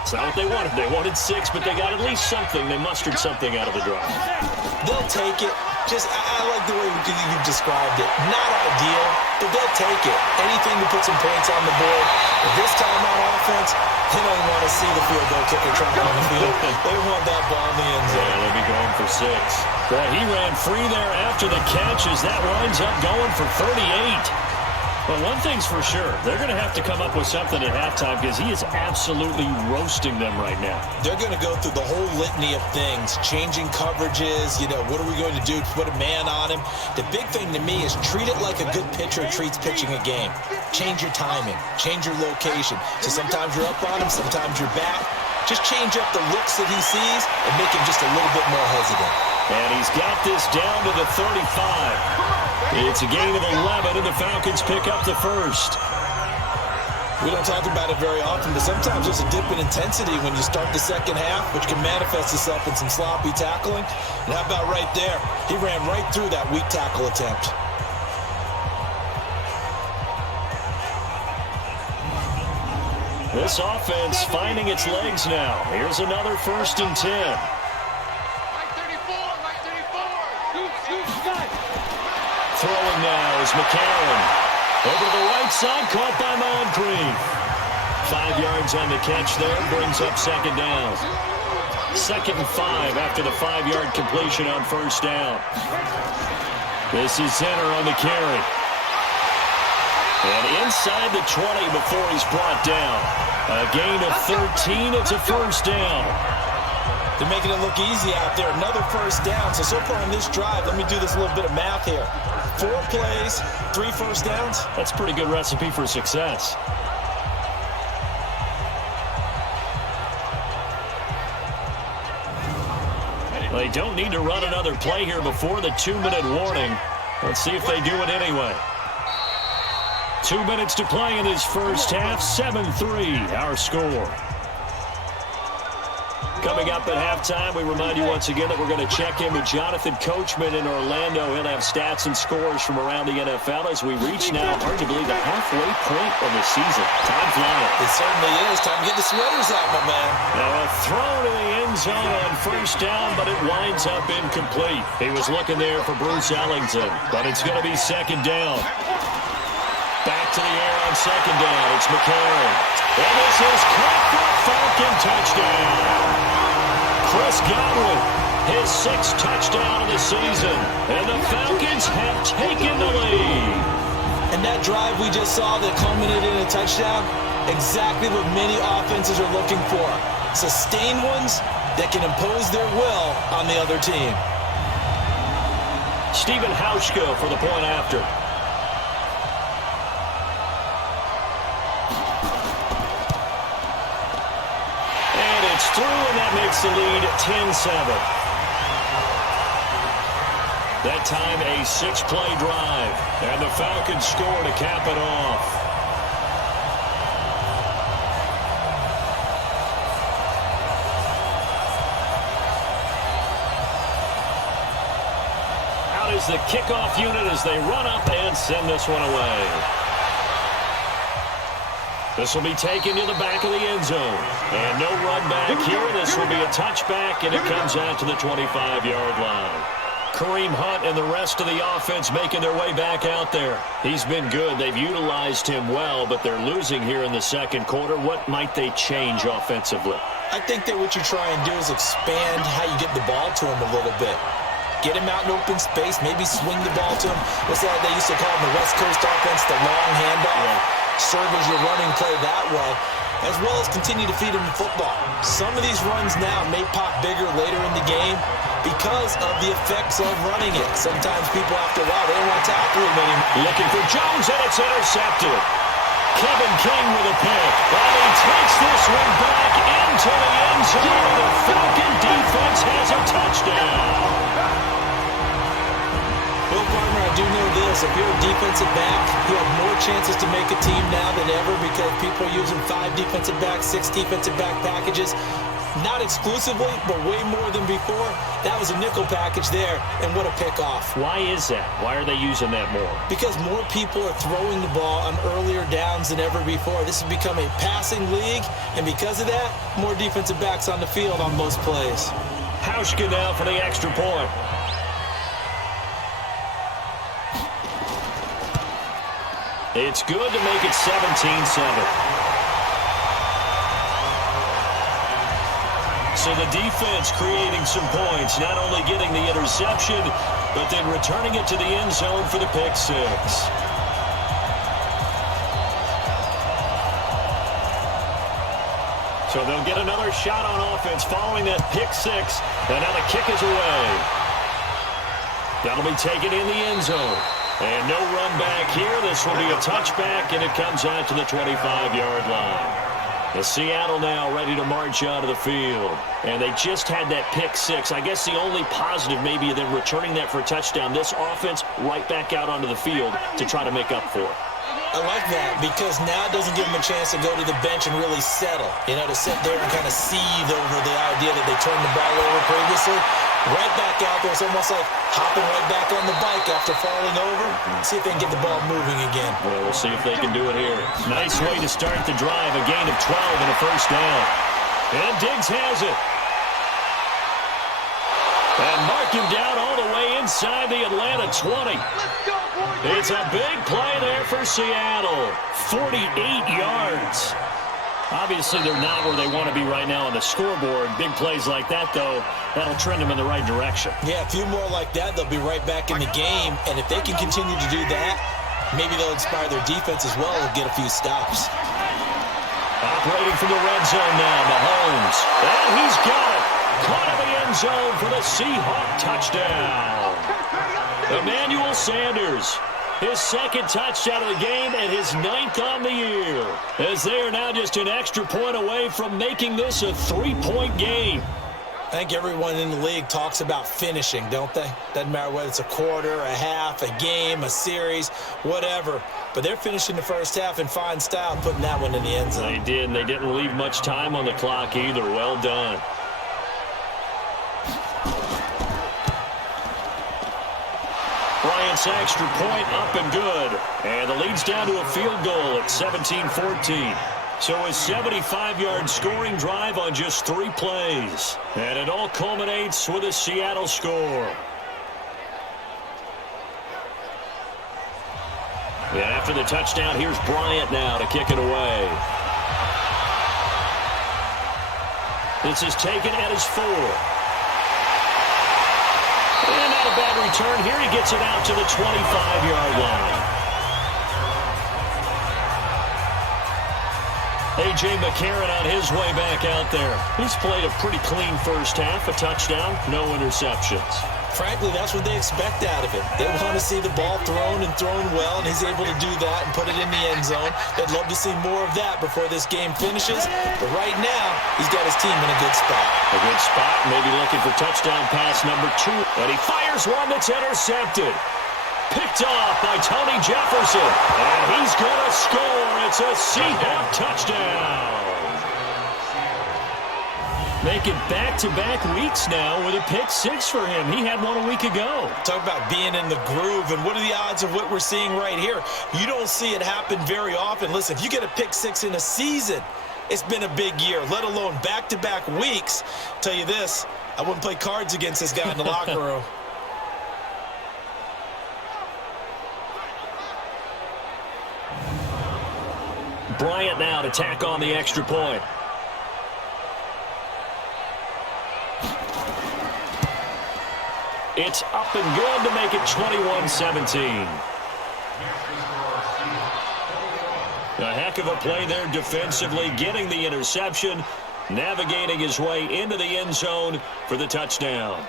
It's not what they wanted. They wanted 6, but they got at least something. They mustered something out of the drive. They'll take it. I like the way you described it. Not ideal, but they'll take it. Anything to put some points on the board. But this time on offense, they don't want to see the field goal kicker trying on the field. They want that ball in the end zone. Yeah, they'll be going for 6. Well, he ran free there after the catch as that winds up going for 38. But one thing's for sure, they're going to have to come up with something at halftime because he is absolutely roasting them right now. They're going to go through the whole litany of things, changing coverages, what are we going to do to put a man on him? The big thing to me is treat it like a good pitcher treats pitching a game. Change your timing, change your location. So sometimes you're up on him, sometimes you're back. Just change up the looks that he sees and make him just a little bit more hesitant. And he's got this down to the 35. It's a gain of 11, and the Falcons pick up the 1st. We don't talk about it very often, but sometimes there's a dip in intensity when you start the second half, which can manifest itself in some sloppy tackling. And how about right there? He ran right through that weak tackle attempt. This offense finding its legs now. Here's another 1st and 10. Throwing now is McCarron. Over to the right side, caught by Moncrief. 5 yards on the catch there, brings up 2nd down. 2nd and 5 after the 5-yard completion on 1st down. This is Center on the carry. And inside the 20 before he's brought down. A gain of 13, it's a 1st down. They're making it look easy out there. Another 1st down. So far on this drive, let me do this little bit of math here. 4 plays, 3 1st downs. That's a pretty good recipe for success. They don't need to run another play here before the 2-minute warning. Let's see if they do it anyway. 2 minutes to play in this first half. 7-3, our score. Coming up at halftime, we remind you once again that we're going to check in with Jonathan Coachman in Orlando. He'll have stats and scores from around the NFL as we reach now, hard to believe, the halfway point of the season. Time flying. It certainly is. Time to get the sweaters out, my man. Now a throw to the end zone on 1st down, but it winds up incomplete. He was looking there for Bruce Ellington, but it's going to be 2nd down. Back to the air on 2nd down. It's McCarron. And this is caught for a Falcon touchdown. Chris Godwin, his 6th touchdown of the season. And the Falcons have taken the lead. And that drive we just saw that culminated in a touchdown, exactly what many offenses are looking for. Sustained ones that can impose their will on the other team. Stephen Hauschka for the point after. It's through, and that makes the lead 10-7. That time a 6-play drive, and the Falcons score to cap it off. is the kickoff unit as they run up and send this one away. This will be taken to the back of the end zone. And no run back here. This will be a touchback, and it comes out to the 25-yard line. Kareem Hunt and the rest of the offense making their way back out there. He's been good. They've utilized him well, but they're losing here in the second quarter. What might they change offensively? I think that what you try and do is expand how you get the ball to him a little bit. Get him out in open space, maybe swing the ball to him. What's that they used to call in the West Coast offense, the long handoff? Yeah. Serve as your running play that way, as well as continue to feed him the football. Some of these runs now may pop bigger later in the game because of the effects of running it. Sometimes people after a while, they don't want to tackle him anymore. Looking for Jones, and it's intercepted. Kevin King with a pick. And he takes this one back into the end zone. The Falcon defense has a touchdown. Well, Farmer, I do know this. If you're a defensive back, you have more chances to make a team now than ever because people are using 5 defensive backs, 6 defensive back packages. Not exclusively, but way more than before. That was a nickel package there, and what a pickoff. Why is that? Why are they using that more? Because more people are throwing the ball on earlier downs than ever before. This has become a passing league, and because of that, more defensive backs on the field on most plays. Hauschka now for the extra point. It's good to make it 17-7. So the defense creating some points, not only getting the interception, but then returning it to the end zone for the pick six. So they'll get another shot on offense following that pick six, and now the kick is away. That'll be taken in the end zone. And no run back here. This will be a touchback, and it comes out to the 25-yard line. As Seattle now ready to march out of the field. And they just had that pick six. I guess the only positive maybe of them returning that for a touchdown. This offense right back out onto the field to try to make up for it. I like that because now it doesn't give them a chance to go to the bench and really settle. You know, to sit there and kind of seethe over the idea that they turned the ball over previously. Right back out there. It's almost like hopping right back on the bike after falling over. See if they can get the ball moving again. Well, we'll see if they can do it here. Nice way to start the drive. A gain of 12 and a first down. And Diggs has it. And mark him down all the way inside the Atlanta 20. It's a big play there for Seattle. 48 yards. Obviously, they're not where they want to be right now on the scoreboard. Big plays like that, though, that'll trend them in the right direction. Yeah, a few more like that, they'll be right back in the game. And if they can continue to do that, maybe they'll inspire their defense as well and get a few stops. Operating from the red zone now, Mahomes. And he's got it. Caught in the end zone for the Seahawks touchdown. Emmanuel Sanders. His second touchdown of the game and his 9th on the year. As they are now just an extra point away from making this a 3-point game. I think everyone in the league talks about finishing, don't they? Doesn't matter whether it's a quarter, a half, a game, a series, whatever. But they're finishing the first half in fine style, putting that one in the end zone. They did, and they didn't leave much time on the clock either. Well done. Bryant's extra point up and good. And the lead's down to a field goal at 17-14. So a 75-yard scoring drive on just 3 plays. And it all culminates with a Seattle score. And after the touchdown, here's Bryant now to kick it away. This is taken at his 4. And not a bad return here. He gets it out to the 25-yard line. A.J. McCarron on his way back out there. He's played a pretty clean first half, a touchdown, no interceptions. Frankly, that's what they expect out of him. They want to see the ball thrown and thrown well, and he's able to do that and put it in the end zone. They'd love to see more of that before this game finishes. But right now, he's got his team in a good spot. A good spot, maybe looking for touchdown pass number 2. And he fires one that's intercepted. Picked off by Tony Jefferson. And he's going to score. It's a Seahawks touchdown. Make it back-to-back weeks now with a pick six for him. He had one a week ago. Talk about being in the groove, and what are the odds of what we're seeing right here? You don't see it happen very often. Listen, if you get a pick six in a season, it's been a big year, let alone back-to-back weeks. Tell you this, I wouldn't play cards against this guy in the locker room. Bryant now to tack on the extra point. It's up and good to make it 21-17. A heck of a play there defensively, getting the interception, navigating his way into the end zone for the touchdown.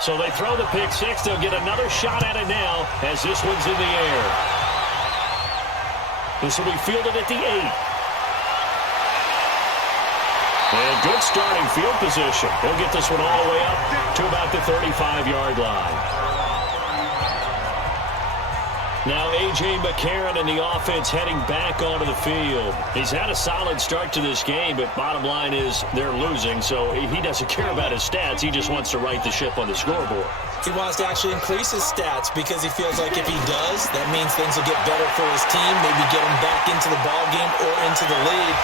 So they throw the pick six. They'll get another shot at it now as this one's in the air. This will be fielded at the 8. And good starting field position. He'll get this one all the way up to about the 35-yard line. Now A.J. McCarron and the offense heading back onto the field. He's had a solid start to this game, but bottom line is they're losing, so he doesn't care about his stats. He just wants to right the ship on the scoreboard. He wants to actually increase his stats because he feels like if he does, that means things will get better for his team, maybe get him back into the ball game or into the lead.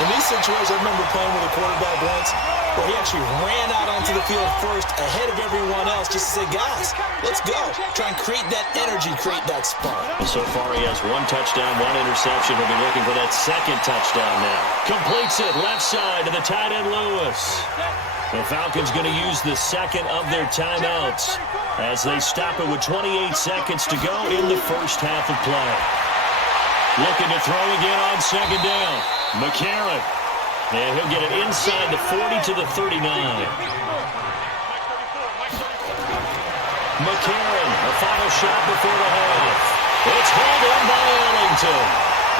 In these situations, I remember playing with a quarterback once where he actually ran out onto the field first ahead of everyone else just to say, guys, let's go. Try and create that energy, create that spark. So far, he has 1 touchdown, 1 interception. He'll be looking for that second touchdown now. Completes it left side to the tight end, Lewis. The Falcons going to use the second of their timeouts as they stop it with 28 seconds to go in the first half of play. Looking to throw again on second down. McCarron. And he'll get it inside the 40 to the 39. McCarron, a final shot before the half. It's hauled in by Ellington.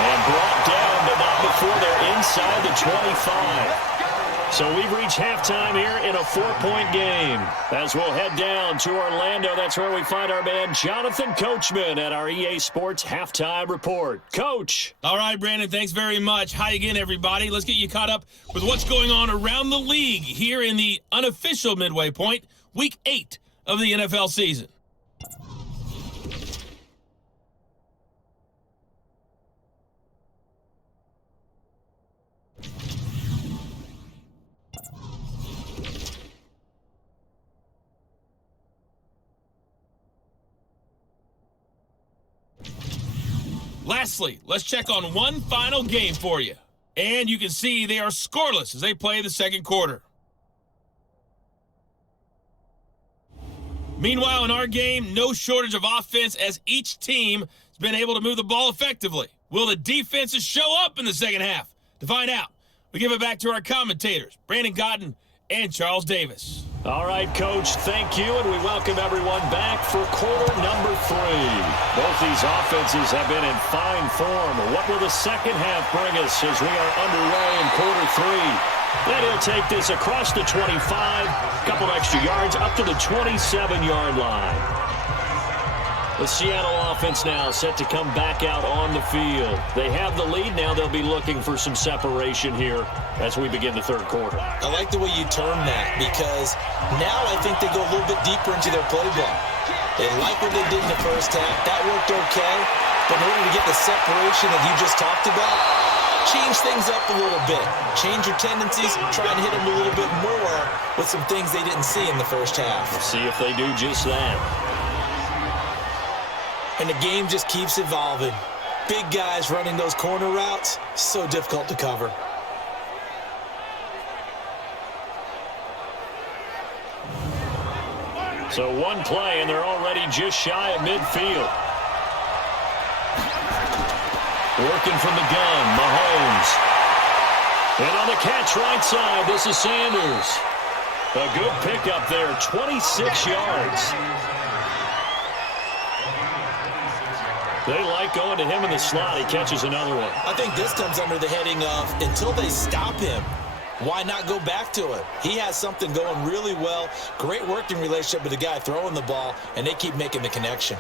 And brought down, but not before they're inside the 25. So we've reached halftime here in a 4-point game. As we'll head down to Orlando, that's where we find our man Jonathan Coachman at our EA Sports Halftime Report. Coach. All right, Brandon, thanks very much. Hi again, everybody. Let's get you caught up with what's going on around the league here in the unofficial midway point, Week 8 of the NFL season. Lastly, let's check on one final game for you. And you can see they are scoreless as they play the second quarter. Meanwhile, in our game, no shortage of offense as each team has been able to move the ball effectively. Will the defenses show up in the second half? To find out, we give it back to our commentators, Brandon Cotton and Charles Davis. All right, Coach, thank you, and we welcome everyone back for quarter number 3. Both these offenses have been in fine form. What will the second half bring us as we are underway in quarter 3? Then he'll take this across the 25, a couple extra yards, up to the 27-yard line. The Seattle offense now set to come back out on the field. They have the lead now. They'll be looking for some separation here as we begin the third quarter. I like the way you term that because now I think they go a little bit deeper into their playbook. They like what they did in the first half. That worked okay. But in order to get the separation that you just talked about, change things up a little bit. Change your tendencies. Try and hit them a little bit more with some things they didn't see in the first half. We'll see if they do just that. And the game just keeps evolving. Big guys running those corner routes, so difficult to cover. So one play, and they're already just shy of midfield. Working from the gun, Mahomes. And on the catch right side, this is Sanders. A good pickup there, 26 yards. They like going to him in the slot. He catches another one. I think this comes under the heading of until they stop him, why not go back to it? He has something going really well. Great working relationship with the guy throwing the ball, and they keep making the connection.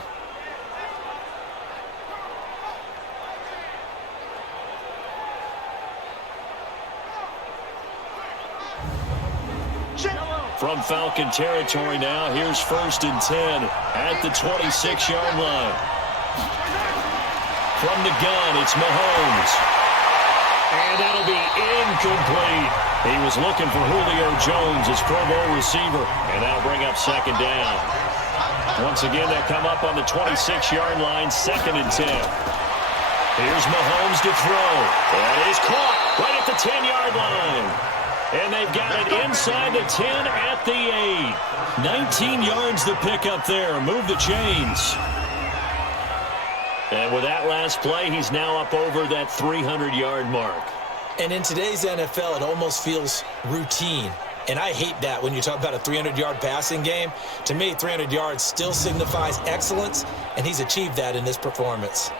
From Falcon territory now, here's 1st and 10 at the 26-yard line. From the gun, it's Mahomes. And that'll be incomplete. He was looking for Julio Jones, his Pro Bowl receiver, and that'll bring up 2nd down. Once again, they come up on the 26-yard line, 2nd and 10. Here's Mahomes to throw. That is caught right at the 10-yard line. And they've got it inside the 10 at the 8. 19 yards to pick up there. Move the chains. And with that last play, he's now up over that 300-yard mark. And in today's NFL, it almost feels routine. And I hate that when you talk about a 300-yard passing game. To me, 300 yards still signifies excellence, and he's achieved that in this performance.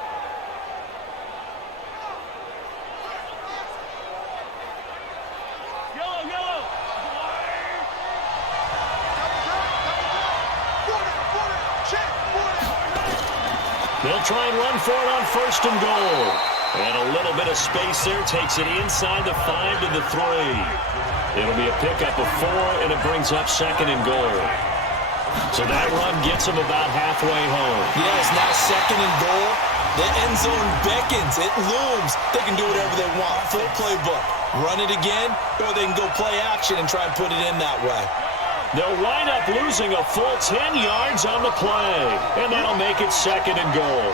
They'll try and run for it on 1st and goal. And a little bit of space there takes it inside the 5 to the 3. It'll be a pickup of 4, and it brings up 2nd and goal. So that run gets them about halfway home. Yes, now 2nd and goal. The end zone beckons. It looms. They can do whatever they want. Full playbook. Run it again, or they can go play action and try and put it in that way. They'll wind up losing a full 10 yards on the play, and that'll make it 2nd and goal.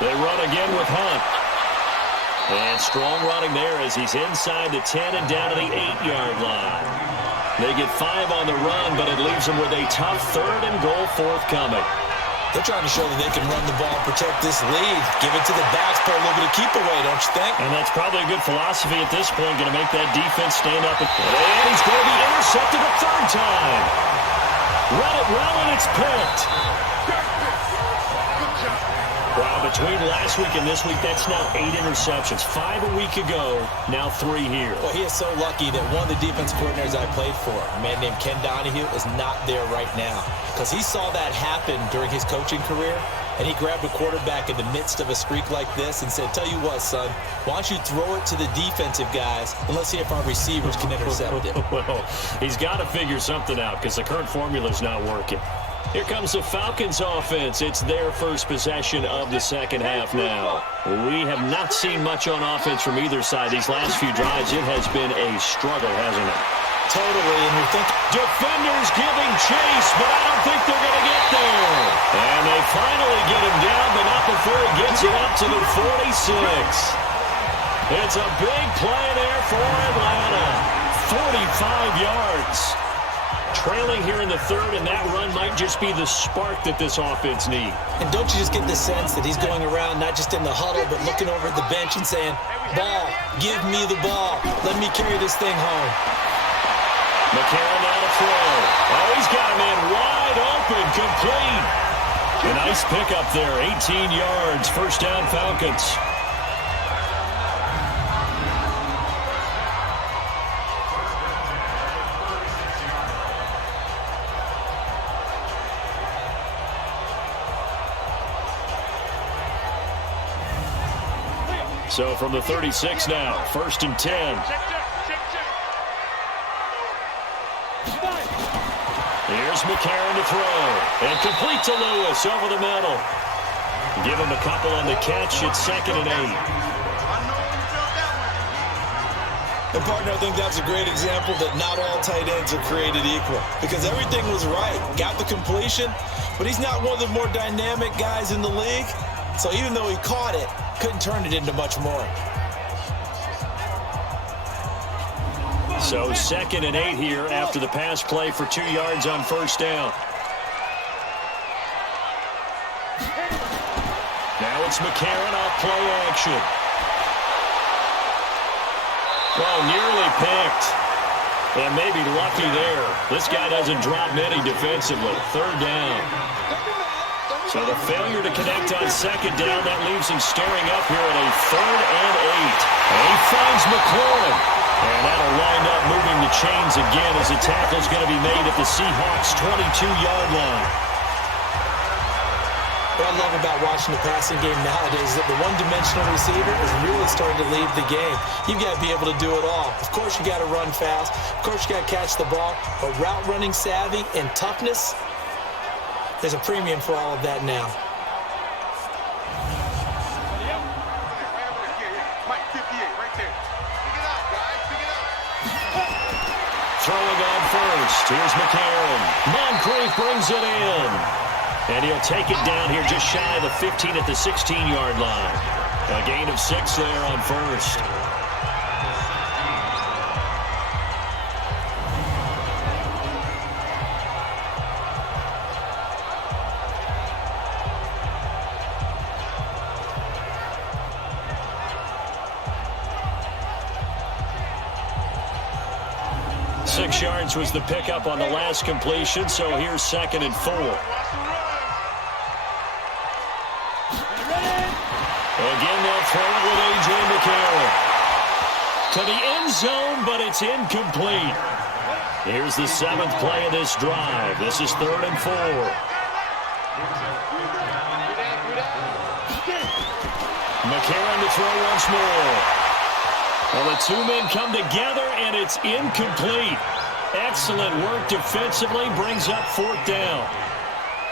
They run again with Hunt. And strong running there as he's inside the 10 and down to the 8-yard line. They get 5 on the run, but it leaves them with a tough 3rd and goal forthcoming. They're trying to show that they can run the ball, protect this lead, give it to the backs, play a little bit of keep away, don't you think? And that's probably a good philosophy at this point, going to make that defense stand up. And he's going to be intercepted a 3rd time. Run it well, and it's picked. Wow, between last week and this week, that's now 8 interceptions. 5 a week ago, now 3 here. Well, he is so lucky that one of the defense coordinators I played for, a man named Ken Donahue, is not there right now. Because he saw that happen during his coaching career, and he grabbed a quarterback in the midst of a streak like this and said, tell you what, son, why don't you throw it to the defensive guys and let's see if our receivers can intercept it. Well, he's got to figure something out because the current formula is not working. Here comes the Falcons offense. It's their first possession of the second half now. We have not seen much on offense from either side. These last few drives, it has been a struggle, hasn't it? Totally, and we think defenders giving chase, but I don't think they're going to get there. And they finally get him down, but not before he gets it up to the 46. It's a big play there for Atlanta. 45 yards. Trailing here in the 3rd, and that run might just be the spark that this offense needs. And don't you just get the sense that he's going around not just in the huddle, but looking over at the bench and saying, ball, give me the ball. Let me carry this thing home. McCarron now to throw. Oh, he's got a man wide open, complete. A nice pickup there, 18 yards, 1st down Falcons. So from the 36 now, 1st and 10. Here's McCarron to throw. And complete to Lewis over the middle. Give him a couple on the catch. It's 2nd and 8. And partner, I think that's a great example that not all tight ends are created equal. Because everything was right. Got the completion, but he's not one of the more dynamic guys in the league. So even though he caught it, couldn't turn it into much more. So 2nd and 8 here after the pass play for 2 yards on 1st down. Now it's McCarron off play action. Well, nearly picked. And maybe lucky there. This guy doesn't drop many defensively. 3rd down. So the failure to connect on 2nd down, that leaves him staring up here at a 3rd and 8. And he finds McLaurin. And that'll wind up moving the chains again as the tackle's going to be made at the Seahawks' 22-yard line. What I love about watching the passing game nowadays is that the one-dimensional receiver is really starting to leave the game. You've got to be able to do it all. Of course, you got to run fast. Of course, you got to catch the ball. But route running savvy and toughness, there's a premium for all of that now. Throwing on first. Here's McCarron. Moncrief brings it in. And he'll take it down here just shy of the 15 at the 16-yard line. A gain of 6 there on first. Yards was the pickup on the last completion, so here's 2nd and 4. Again, they'll throw it with A.J. McCarron. To the end zone, but it's incomplete. Here's the 7th play of this drive. This is 3rd and 4. McCarron to throw once more. Well, the two men come together, and it's incomplete. Excellent work defensively, brings up 4th down.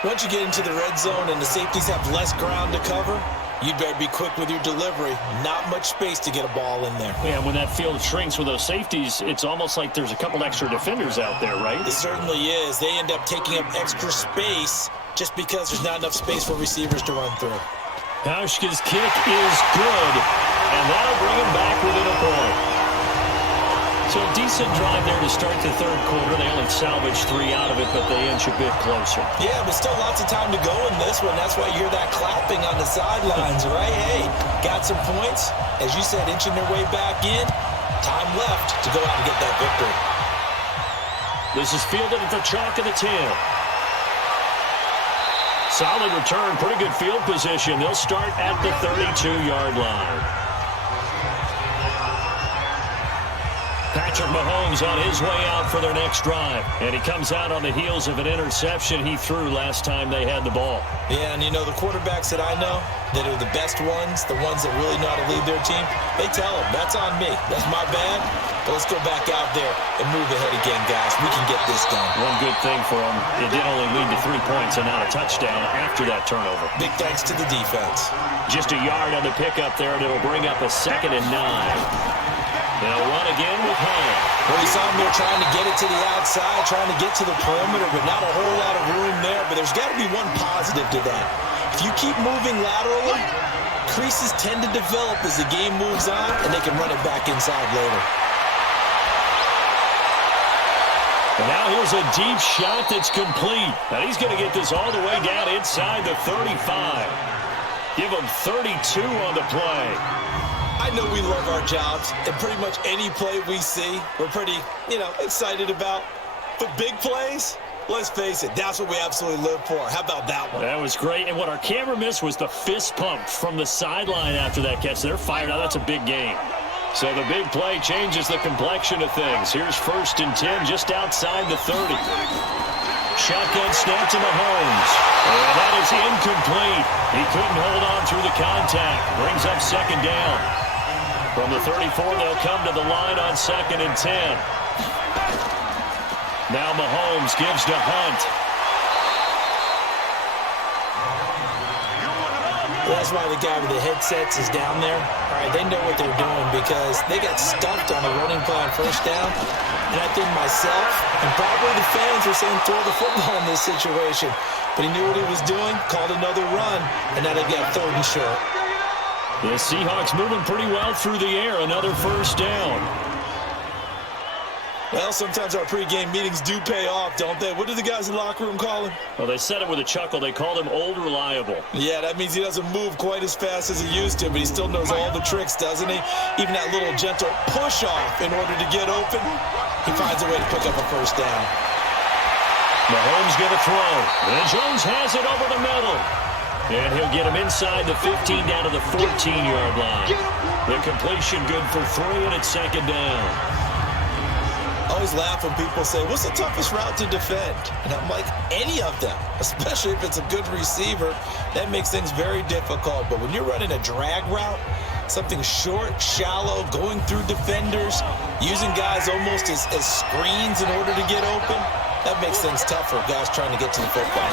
Once you get into the red zone and the safeties have less ground to cover, you'd better be quick with your delivery. Not much space to get a ball in there. Yeah, when that field shrinks with those safeties, it's almost like there's a couple extra defenders out there, right? It certainly is. They end up taking up extra space just because there's not enough space for receivers to run through. Hauschka's kick is good, and that'll bring him back within a point. So a decent drive there to start the 3rd quarter. They only salvaged 3 out of it, but they inch a bit closer. Yeah, but still lots of time to go in this one. That's why you hear that clapping on the sidelines, right? Hey, got some points. As you said, inching their way back in. Time left to go out and get that victory. This is fielded at the chalk of the 10. Solid return, pretty good field position. They'll start at the 32-yard line. Patrick Mahomes on his way out for their next drive. And he comes out on the heels of an interception he threw last time they had the ball. Yeah, and you know, the quarterbacks that I know that are the best ones, the ones that really know how to lead their team, they tell them, that's on me. That's my bad. But let's go back out there and move ahead again, guys. We can get this done. One good thing for them, it did only lead to 3 points and not a touchdown after that turnover. Big thanks to the defense. Just a yard on the pickup there, and it'll bring up a 2nd and 9. They'll run again with Hunt. Well, we saw him there trying to get it to the outside, trying to get to the perimeter, but not a whole lot of room there. But there's got to be one positive to that. If you keep moving laterally, creases tend to develop as the game moves on, and they can run it back inside later. And now here's a deep shot that's complete. And he's going to get this all the way down inside the 35. Give him 32 on the play. I know we love our jobs, and pretty much any play we see, we're pretty, excited about. But big plays, let's face it, that's what we absolutely live for. How about that one? That was great, and what our camera missed was the fist pump from the sideline after that catch. They're fired out. That's a big game. So the big play changes the complexion of things. Here's 1st and 10 just outside the 30. Shotgun snap to Mahomes. And that is incomplete. He couldn't hold on through the contact. Brings up 2nd down. From the 34, they'll come to the line on 2nd and 10. Now Mahomes gives to Hunt. That's why the guy with the headsets is down there. All right, they know what they're doing because they got stuffed on a running play on 1st down. And I think myself and probably the fans were saying throw the football in this situation. But he knew what he was doing, called another run, and now they've got 3rd and short. The Seahawks moving pretty well through the air. Another 1st down. Well, sometimes our pregame meetings do pay off, don't they? What do the guys in the locker room call him? Well, they said it with a chuckle. They called him Old Reliable. Yeah, that means he doesn't move quite as fast as he used to, but he still knows all the tricks, doesn't he? Even that little gentle push-off in order to get open, he finds a way to pick up a 1st down. Mahomes going to throw. And Jones has it over the middle. And he'll get him inside the 15 down to the 14-yard line. The completion good for 3, and it's 2nd down. Oh, always laugh when people say, what's the toughest route to defend? And I'm like, any of them, especially if it's a good receiver. That makes things very difficult. But when you're running a drag route, something short, shallow, going through defenders, using guys almost as screens in order to get open, that makes things tough for guys trying to get to the football.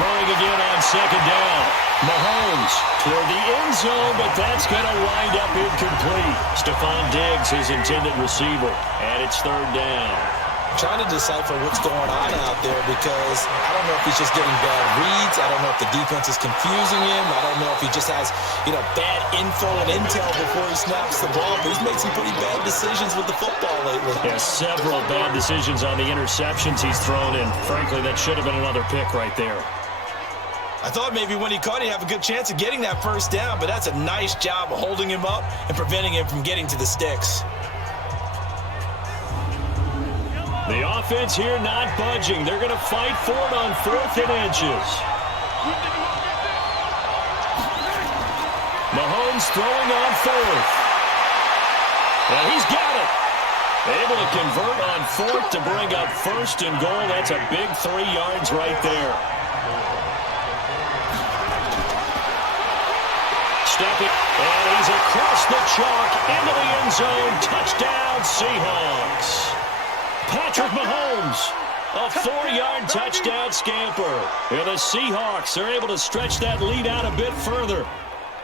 Throwing again on second down. Mahomes toward the end zone, but that's going to wind up incomplete. Stephon Diggs, his intended receiver, and it's third down. Trying to decipher what's going on out there because I don't know if he's just getting bad reads. I don't know if the defense is confusing him. I don't know if he just has, bad info and intel before he snaps the ball. But he's made some pretty bad decisions with the football lately. Yeah, several bad decisions on the interceptions he's thrown, and frankly, that should have been another pick right there. I thought maybe when he caught, he'd have a good chance of getting that first down, but that's a nice job of holding him up and preventing him from getting to the sticks. The offense here not budging. They're going to fight for it on 4th and inches. Mahomes throwing on 4th. And he's got it. Able to convert on 4th to bring up 1st and goal. That's a big 3 yards right there. Stepping, and he's across the chalk into the end zone. Touchdown, Seahawks. Patrick Mahomes, a 4-yard touchdown scamper. And the Seahawks are able to stretch that lead out a bit further.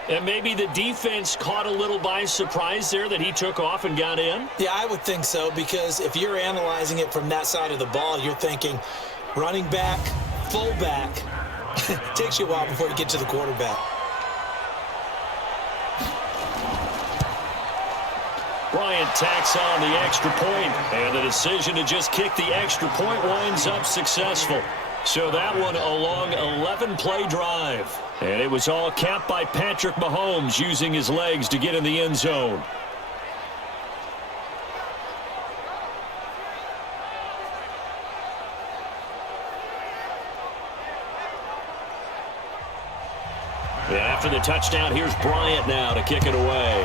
And maybe the defense caught a little by surprise there that he took off and got in? Yeah, I would think so, because if you're analyzing it from that side of the ball, you're thinking running back, fullback. Takes you a while before you get to the quarterback. Bryant tacks on the extra point, and the decision to just kick the extra point winds up successful. So that one a long 11-play drive. And it was all capped by Patrick Mahomes using his legs to get in the end zone. And after the touchdown, here's Bryant now to kick it away.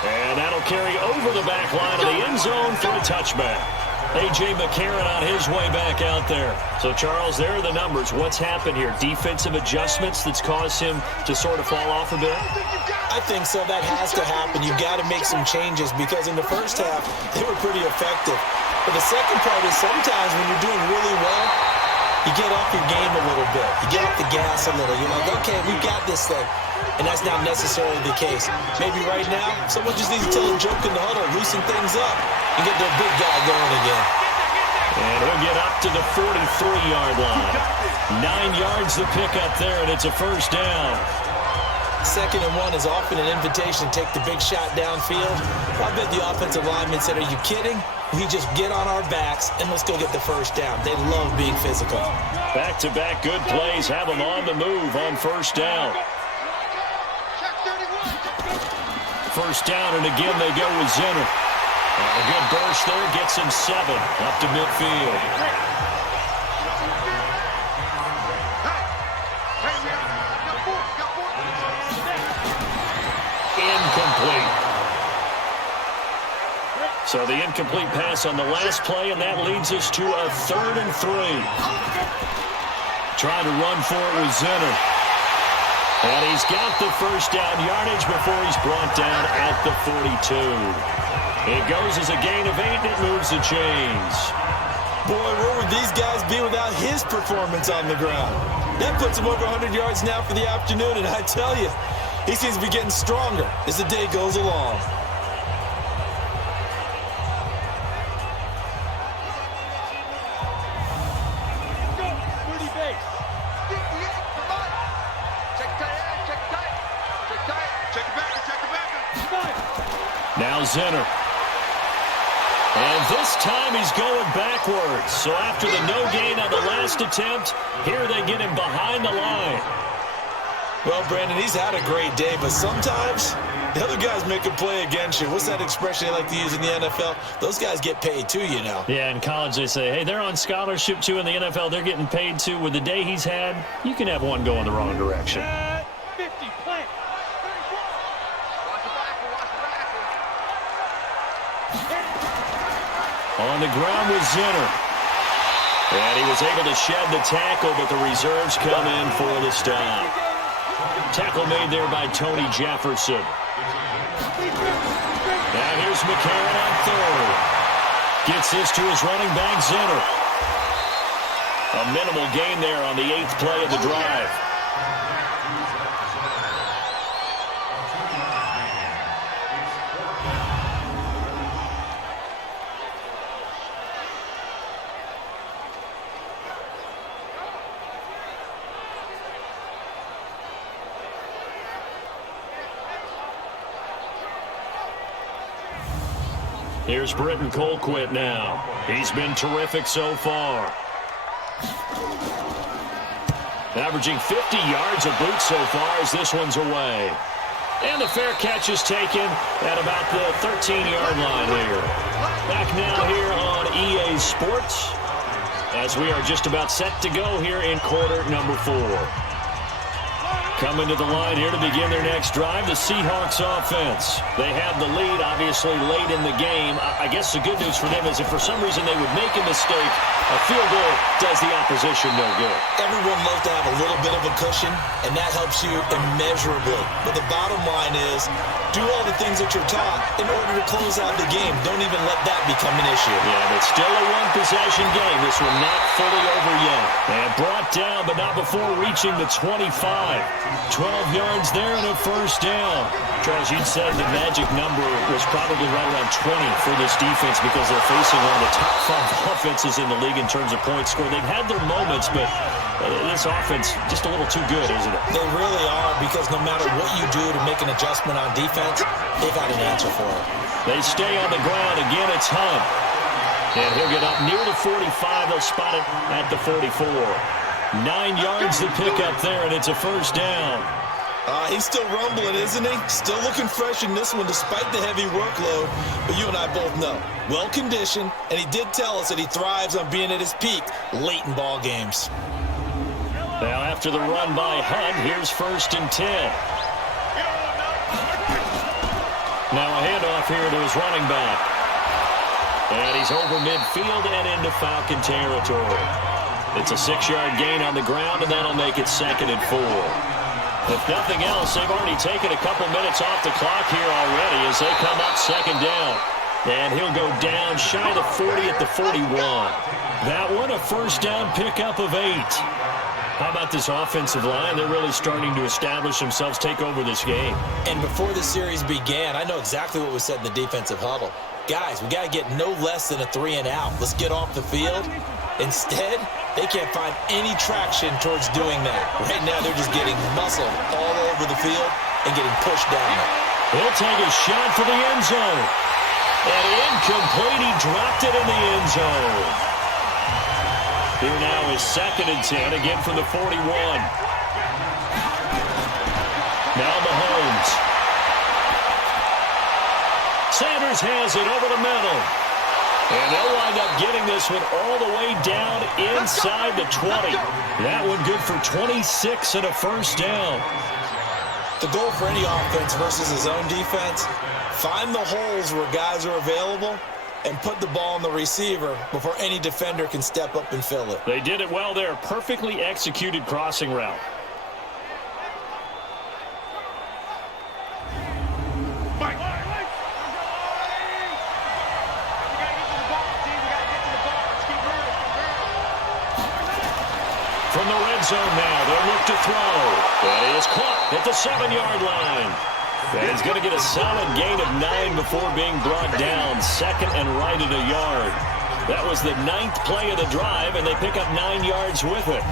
And that'll carry over the back line of the end zone for a touchback. A.J. McCarron on his way back out there. So, Charles, there are the numbers. What's happened here? Defensive adjustments that's caused him to sort of fall off a bit? I think so. That has to happen. You've got to make some changes because in the first half, they were pretty effective. But the second part is sometimes when you're doing really well, you get off your game a little bit. You get off the gas a little. You're like, okay, we've got this thing. And that's not necessarily the case. Maybe right now, someone just needs to tell a joke in the huddle, loosen things up, and get their big guy going again. And he'll get up to the 43-yard line. 9 yards to pick up there, and it's a first down. 2nd and 1 is often an invitation to take the big shot downfield. I bet the offensive lineman said, are you kidding? We just get on our backs, and let's go get the first down. They love being physical. Back-to-back good plays have them on the move on first down. First down, and again they go with Zenner. A good burst there, gets him 7 up to midfield. Incomplete. So the incomplete pass on the last play, and that leads us to a 3rd and 3. Trying to run for it with Zenner. And he's got the first down yardage before he's brought down at the 42. It goes as a gain of 8, and it moves the chains. Boy, where would these guys be without his performance on the ground? That puts him over 100 yards now for the afternoon, and I tell you, he seems to be getting stronger as the day goes along. Now Zenner. And this time he's going backwards. So after the no gain on the last attempt, here they get him behind the line. Well, Brandon, he's had a great day, but sometimes the other guys make a play against you. What's that expression they like to use in the NFL? Those guys get paid too, you know. Yeah, in college they say, hey, they're on scholarship too. In the NFL, they're getting paid too. With the day he's had, you can have one go in the wrong direction. 50, plant. on the ground with Zinner. And he was able to shed the tackle, but the reserves come in for the stop. Tackle made there by Tony Jefferson. Now here's McCarron on third. Gets this to his running back, Zinner. A minimal gain there on the 8th play of the drive. Here's Britton Colquitt now. He's been terrific so far. Averaging 50 yards a boot so far as this one's away. And the fair catch is taken at about the 13-yard line here. Back now here on EA Sports as we are just about set to go here in quarter number 4. Coming to the line here to begin their next drive, the Seahawks offense. They have the lead, obviously, late in the game. I guess the good news for them is if for some reason they would make a mistake, a field goal does the opposition no good. Everyone loves to have a little bit of a cushion, and that helps you immeasurably. But the bottom line is, do all the things that you're taught in order to close out the game. Don't even let that become an issue. Yeah, but still a one-possession game. This one not fully over yet. And brought down, but not before reaching the 25. 12 yards there and a first down. Charles, you'd said the magic number was probably right around 20 for this defense because they're facing one of the top 5 offenses in the league in terms of points scored. They've had their moments, but this offense just a little too good, isn't it? They really are, because no matter what you do to make an adjustment on defense, they've got an answer for it. They stay on the ground. Again, it's Hunt. And he'll get up near the 45. They'll spot it at the 44. 9 yards to pick up there, and it's a first down. He's still rumbling, isn't he? Still looking fresh in this one despite the heavy workload. But you and I both know, well-conditioned, and he did tell us that he thrives on being at his peak late in ball games. Now after the run by Hunt, here's 1st and 10. Now a handoff here to his running back. And he's over midfield and into Falcon territory. It's a 6-yard gain on the ground, and that'll make it 2nd and 4. If nothing else, they've already taken a couple minutes off the clock here already as they come up 2nd down. And he'll go down shy of the 40 at the 41. That one, a first down pickup of 8. How about this offensive line? They're really starting to establish themselves, take over this game. And before the series began, I know exactly what was said in the defensive huddle. Guys, we got to get no less than a 3 and out. Let's get off the field. Instead, they can't find any traction towards doing that. Right now, they're just getting muscled all over the field and getting pushed down there. He'll take a shot for the end zone. And incomplete. He dropped it in the end zone. Here now is 2nd and 10, again from the 41. Now Mahomes. Sanders has it over the middle. And they'll wind up getting this one all the way down inside the 20. That one good for 26 and a first down. The goal for any offense versus his own defense, find the holes where guys are available and put the ball on the receiver before any defender can step up and fill it. They did it well there. Perfectly executed crossing route. From the red zone now, they'll look to throw. And he is caught at the 7-yard line. And he's going to get a solid gain of 9 before being brought down. 2nd and right at a yard. That was the 9th play of the drive, and they pick up 9 yards with it.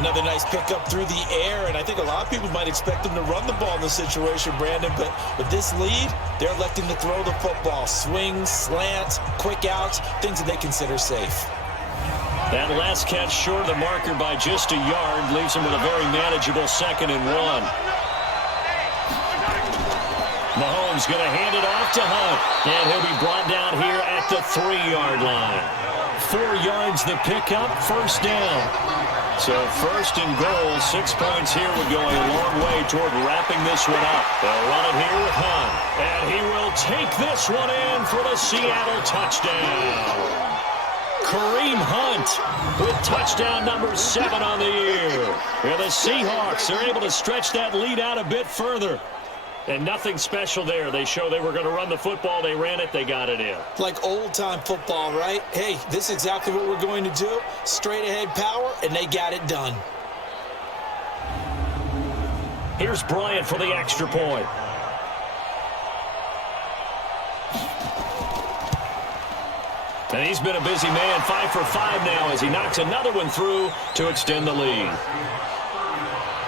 Another nice pickup through the air, and I think a lot of people might expect them to run the ball in this situation, Brandon, but with this lead, they're electing to throw the football. Swings, slants, quick outs, things that they consider safe. That last catch short of the marker by just a yard leaves him with a very manageable 2nd and 1. Mahomes going to hand it off to Hunt, and he'll be brought down here at the 3-yard line. 4 yards the pickup, first down. So first and goal, 6 points here would go a long way toward wrapping this one up. They'll run it here with Hunt. And he will take this one in for the Seattle touchdown. Kareem Hunt with touchdown number 7 on the year. And the Seahawks are able to stretch that lead out a bit further. And nothing special there. They show they were going to run the football. They ran it. They got it in. Like old-time football, right? Hey, this is exactly what we're going to do. Straight-ahead power, and they got it done. Here's Bryant for the extra point. And he's been a busy man, 5 for 5 now as he knocks another one through to extend the lead.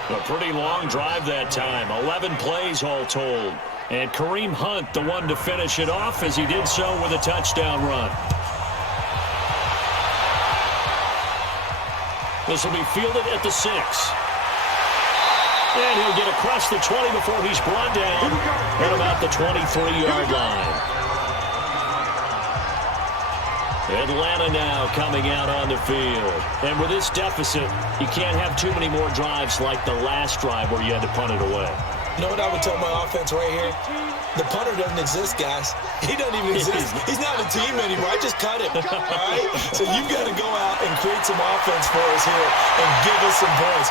A pretty long drive that time, 11 plays all told. And Kareem Hunt, the one to finish it off as he did so with a touchdown run. This will be fielded at the 6. And he'll get across the 20 before he's brought down at about the 23-yard line. Atlanta now coming out on the field. And with this deficit, you can't have too many more drives like the last drive where you had to punt it away. You know what I would tell my offense right here? The punter doesn't exist, guys. He doesn't even exist. He's not a team anymore. I just cut him, all right? So you've got to go out and create some offense for us here and give us some points.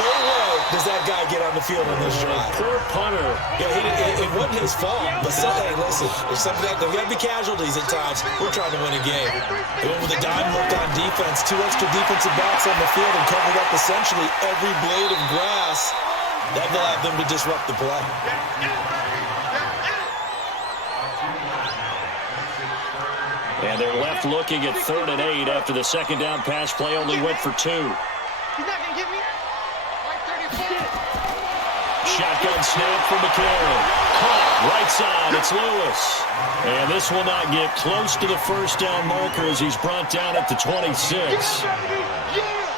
No way does that guy get on the field on this drive. Poor punter. Yeah, it wasn't his fault. But hey, listen, there's something that there's got to be casualties at times. We're trying to win a game. They went with a dime look on defense, 2 extra defensive backs on the field and covered up essentially every blade of grass. That will have them to disrupt the play. And they're left looking at 3rd and 8 after the second down pass play only went for 2. He's not going to get me. Right 34. Shotgun snap for McCarron. Caught right side. It's Lewis. And this will not get close to the first down marker as he's brought down at the 26.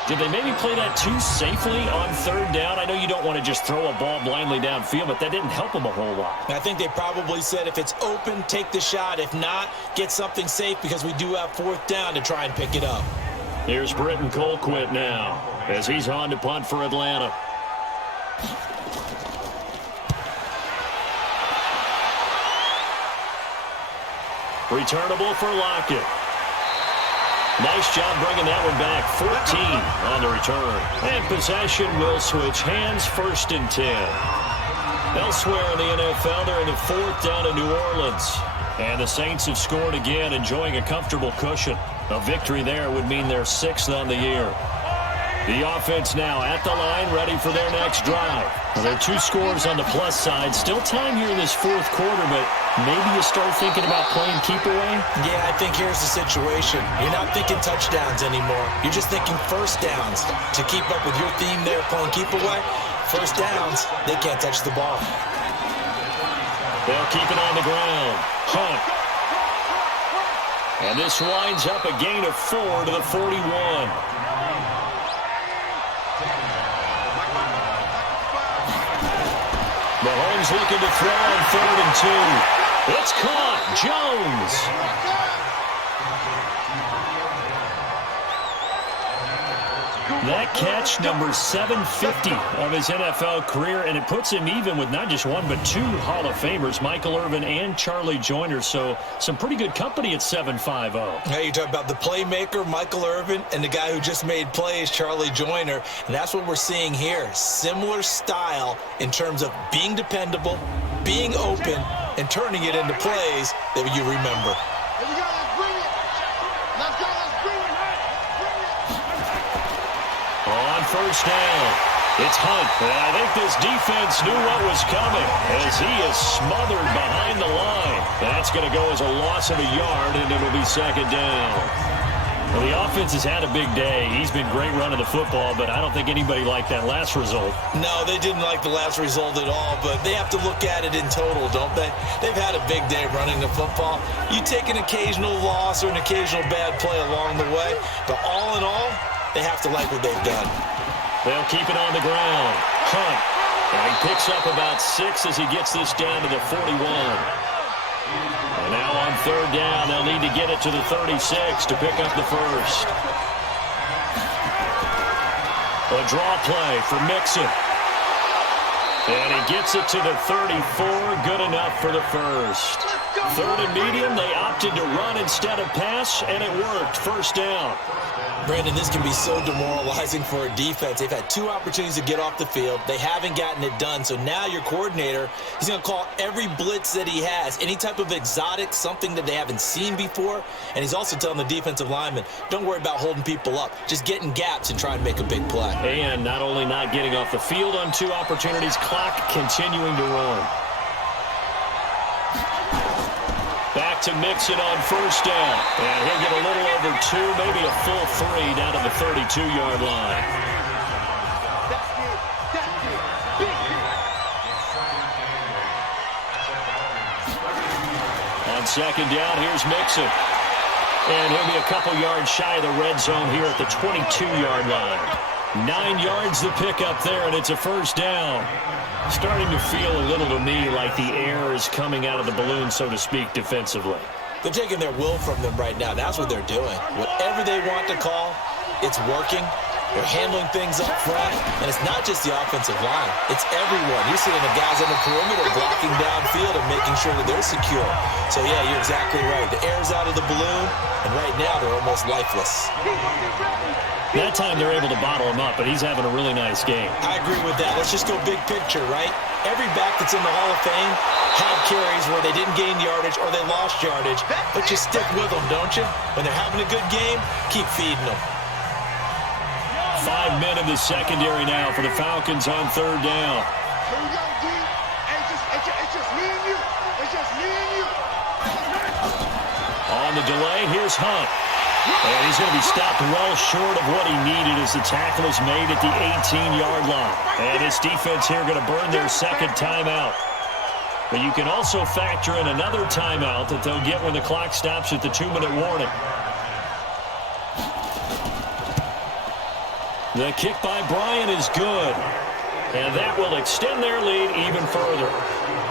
Did they maybe play that too safely on 3rd down? I know you don't want to just throw a ball blindly downfield, but that didn't help them a whole lot. I think they probably said if it's open, take the shot. If not, get something safe because we do have 4th down to try and pick it up. Here's Britton Colquitt now as he's on to punt for Atlanta. Returnable for Lockett. Nice job bringing that one back. 14 on the return. And possession will switch hands, 1st and 10. Elsewhere in the NFL, they're in the 4th down in New Orleans. And the Saints have scored again, enjoying a comfortable cushion. A victory there would mean they're 6th on the year. The offense now at the line, ready for their next drive. Well, there are 2 scores on the plus side. Still time here in this 4th quarter, but maybe you start thinking about playing keep away? Yeah, I think here's the situation. You're not thinking touchdowns anymore. You're just thinking 1st downs. To keep up with your theme there, playing keep away, 1st downs, they can't touch the ball. They'll keep it on the ground. Hunt. And this winds up a gain of 4 to the 41. Mahomes looking to throw on 3rd and 2. It's caught. Jones. That catch, number 750 of his NFL career, and it puts him even with not just 1 but 2 Hall of Famers, Michael Irvin and Charlie Joyner. So some pretty good company at 750. Hey, you talk about the playmaker, Michael Irvin, and the guy who just made plays, Charlie Joyner. And that's what we're seeing here. Similar style in terms of being dependable, being open, and turning it into plays that you remember. Here we go. Let's bring it. Let's go. Let's bring it. On 1st down, it's Hunt. And I think this defense knew what was coming as he is smothered behind the line. That's going to go as a loss of a yard, and it'll be 2nd down. Well, the offense has had a big day. He's been great running the football, but I don't think anybody liked that last result. No, they didn't like the last result at all, but they have to look at it in total, don't they? They've had a big day running the football. You take an occasional loss or an occasional bad play along the way, but all in all, they have to like what they've done. They'll keep it on the ground. Hunt. And he picks up about 6 as he gets this down to the 41. And now on third down, they'll need to get it to the 36 to pick up the first. A draw play for Mixon. And he gets it to the 34, good enough for the first. Third and medium, they opted to run instead of pass, and it worked. First down. Brandon, this can be so demoralizing for a defense. They've had 2 opportunities to get off the field. They haven't gotten it done. So now your coordinator, he's going to call every blitz that he has, any type of exotic, something that they haven't seen before. And he's also telling the defensive lineman, don't worry about holding people up. Just get in gaps and try and make a big play. And not only not getting off the field on 2 opportunities, clock continuing to run. Back to Mixon on first down. And he'll get a little over 2, maybe a full 3 down to the 32-yard line. On second down, here's Mixon. And he'll be a couple yards shy of the red zone here at the 22-yard line. 9 yards to pick up there, and it's a first down. Starting to feel a little to me like the air is coming out of the balloon, so to speak, defensively. They're taking their will from them right now. That's what they're doing. Whatever they want to call, it's working. They're handling things up front, and it's not just the offensive line. It's everyone. You're seeing the guys on the perimeter blocking downfield and making sure that they're secure. So, yeah, you're exactly right. The air's out of the balloon, and right now they're almost lifeless. That time they're able to bottle him up, but he's having a really nice game. I agree with that. Let's just go big picture, right? Every back that's in the Hall of Fame had carries where they didn't gain yardage or they lost yardage, but you stick with them, don't you? When they're having a good game, keep feeding them. 5 men in the secondary now for the Falcons on third down. On the delay, here's Hunt. And he's going to be stopped well short of what he needed as the tackle is made at the 18-yard line. And his defense here going to burn their second timeout. But you can also factor in another timeout that they'll get when the clock stops at the 2-minute warning. The kick by Bryant is good. And that will extend their lead even further.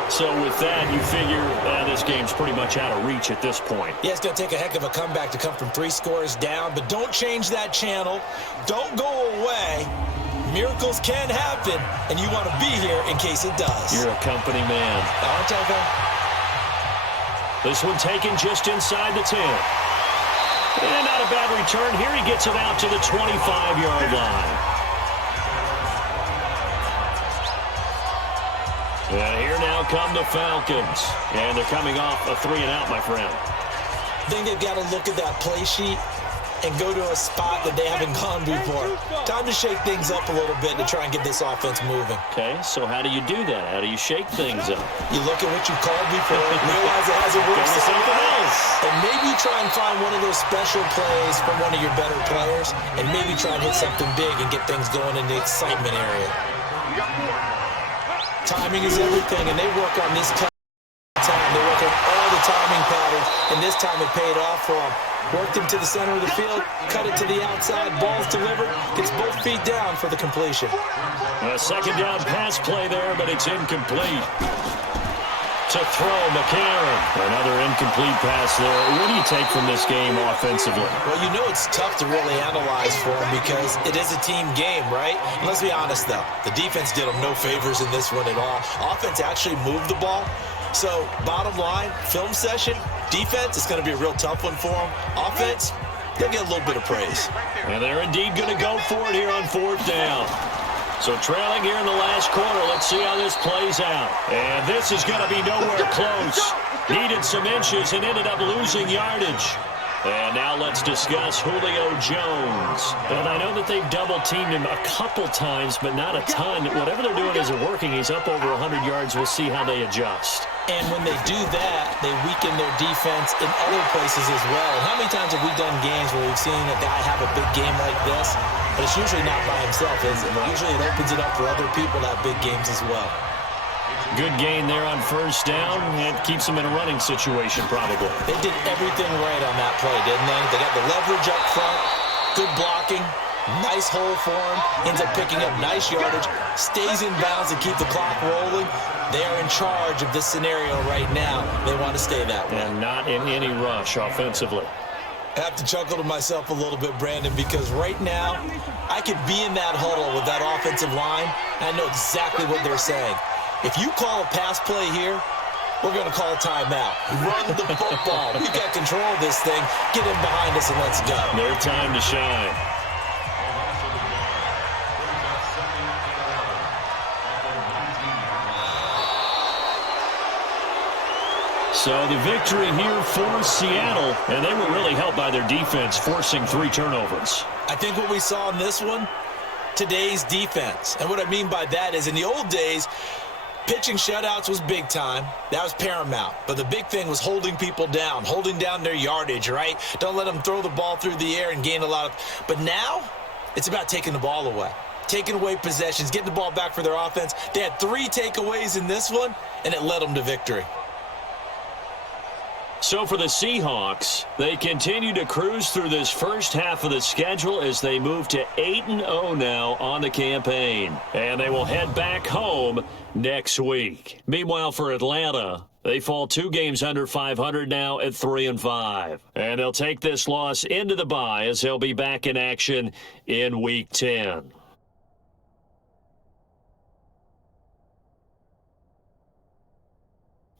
So with that, you figure this game's pretty much out of reach at this point. Yeah, it's going to take a heck of a comeback to come from 3 scores down, but don't change that channel. Don't go away. Miracles can happen, and you want to be here in case it does. You're a company man. Aren't I, though? This one taken just inside the 10. And not a bad return. Here he gets it out to the 25-yard line. And here now come the Falcons. And they're coming off a 3-and-out, my friend. I think they've got to look at that play sheet and go to a spot that they haven't gone before. Time to shake things up a little bit to try and get this offense moving. Okay, so how do you do that? How do you shake things up? You look at what you called before, realize it hasn't worked something else. And maybe try and find one of those special plays from one of your better players, and maybe try and hit something big and get things going in the excitement area. Timing is everything, and they work on this time. They work on all the timing patterns, and this time it paid off for them. Worked him to the center of the field, cut it to the outside, ball's delivered, gets both feet down for the completion. A second down pass play there, but it's incomplete. To throw, McCarron. Another incomplete pass there. What do you take from this game offensively? Well, you know it's tough to really analyze for them because it is a team game, right? And let's be honest, though. The defense did them no favors in this one at all. Offense actually moved the ball. So, bottom line, film session, defense, it's going to be a real tough one for them. Offense, they'll get a little bit of praise. And they're indeed going to go for it here on fourth down. So trailing here in the last quarter, let's see how this plays out. And this is going to be nowhere close. Needed some inches and ended up losing yardage. And now let's discuss Julio Jones. And I know that they've double-teamed him a couple times, but not a ton. Whatever they're doing isn't working. He's up over 100 yards. We'll see how they adjust. And when they do that, they weaken their defense in other places as well. And how many times have we done games where we've seen a guy have a big game like this? But it's usually not by himself, is it? Usually it opens it up for other people to have big games as well. Good gain there on first down. It keeps them in a running situation, probably. They did everything right on that play, didn't they? They got the leverage up front, good blocking, Nice hole for him. Ends up picking up nice yardage. Stays in bounds and keep the clock rolling. They are in charge of this scenario right now. They want to stay that way. And not in any rush offensively. I have to chuckle to myself a little bit, Brandon, because right now I could be in that huddle with that offensive line. And I know exactly what they're saying. If you call a pass play here, we're going to call a timeout. Run the football. We've got control of this thing. Get in behind us and let's go. Their time to shine. So the victory here for Seattle, and they were really helped by their defense, forcing 3 turnovers. I think what we saw in this one, today's defense. And what I mean by that is in the old days, pitching shutouts was big time. That was paramount. But the big thing was holding people down, holding down their yardage, right? Don't let them throw the ball through the air and gain a lot of... But now, it's about taking the ball away. Taking away possessions, getting the ball back for their offense. They had 3 takeaways in this one, and it led them to victory. So for the Seahawks, they continue to cruise through this first half of the schedule as they move to 8-0 now on the campaign. And they will head back home next week. Meanwhile, for Atlanta, they fall 2 games under 500 now at 3-5. And they'll take this loss into the bye as they'll be back in action in Week 10.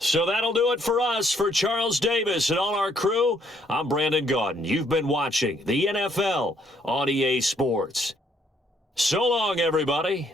So that'll do it for us. For Charles Davis and all our crew, I'm Brandon Gaudin. You've been watching the NFL on EA Sports. So long, everybody.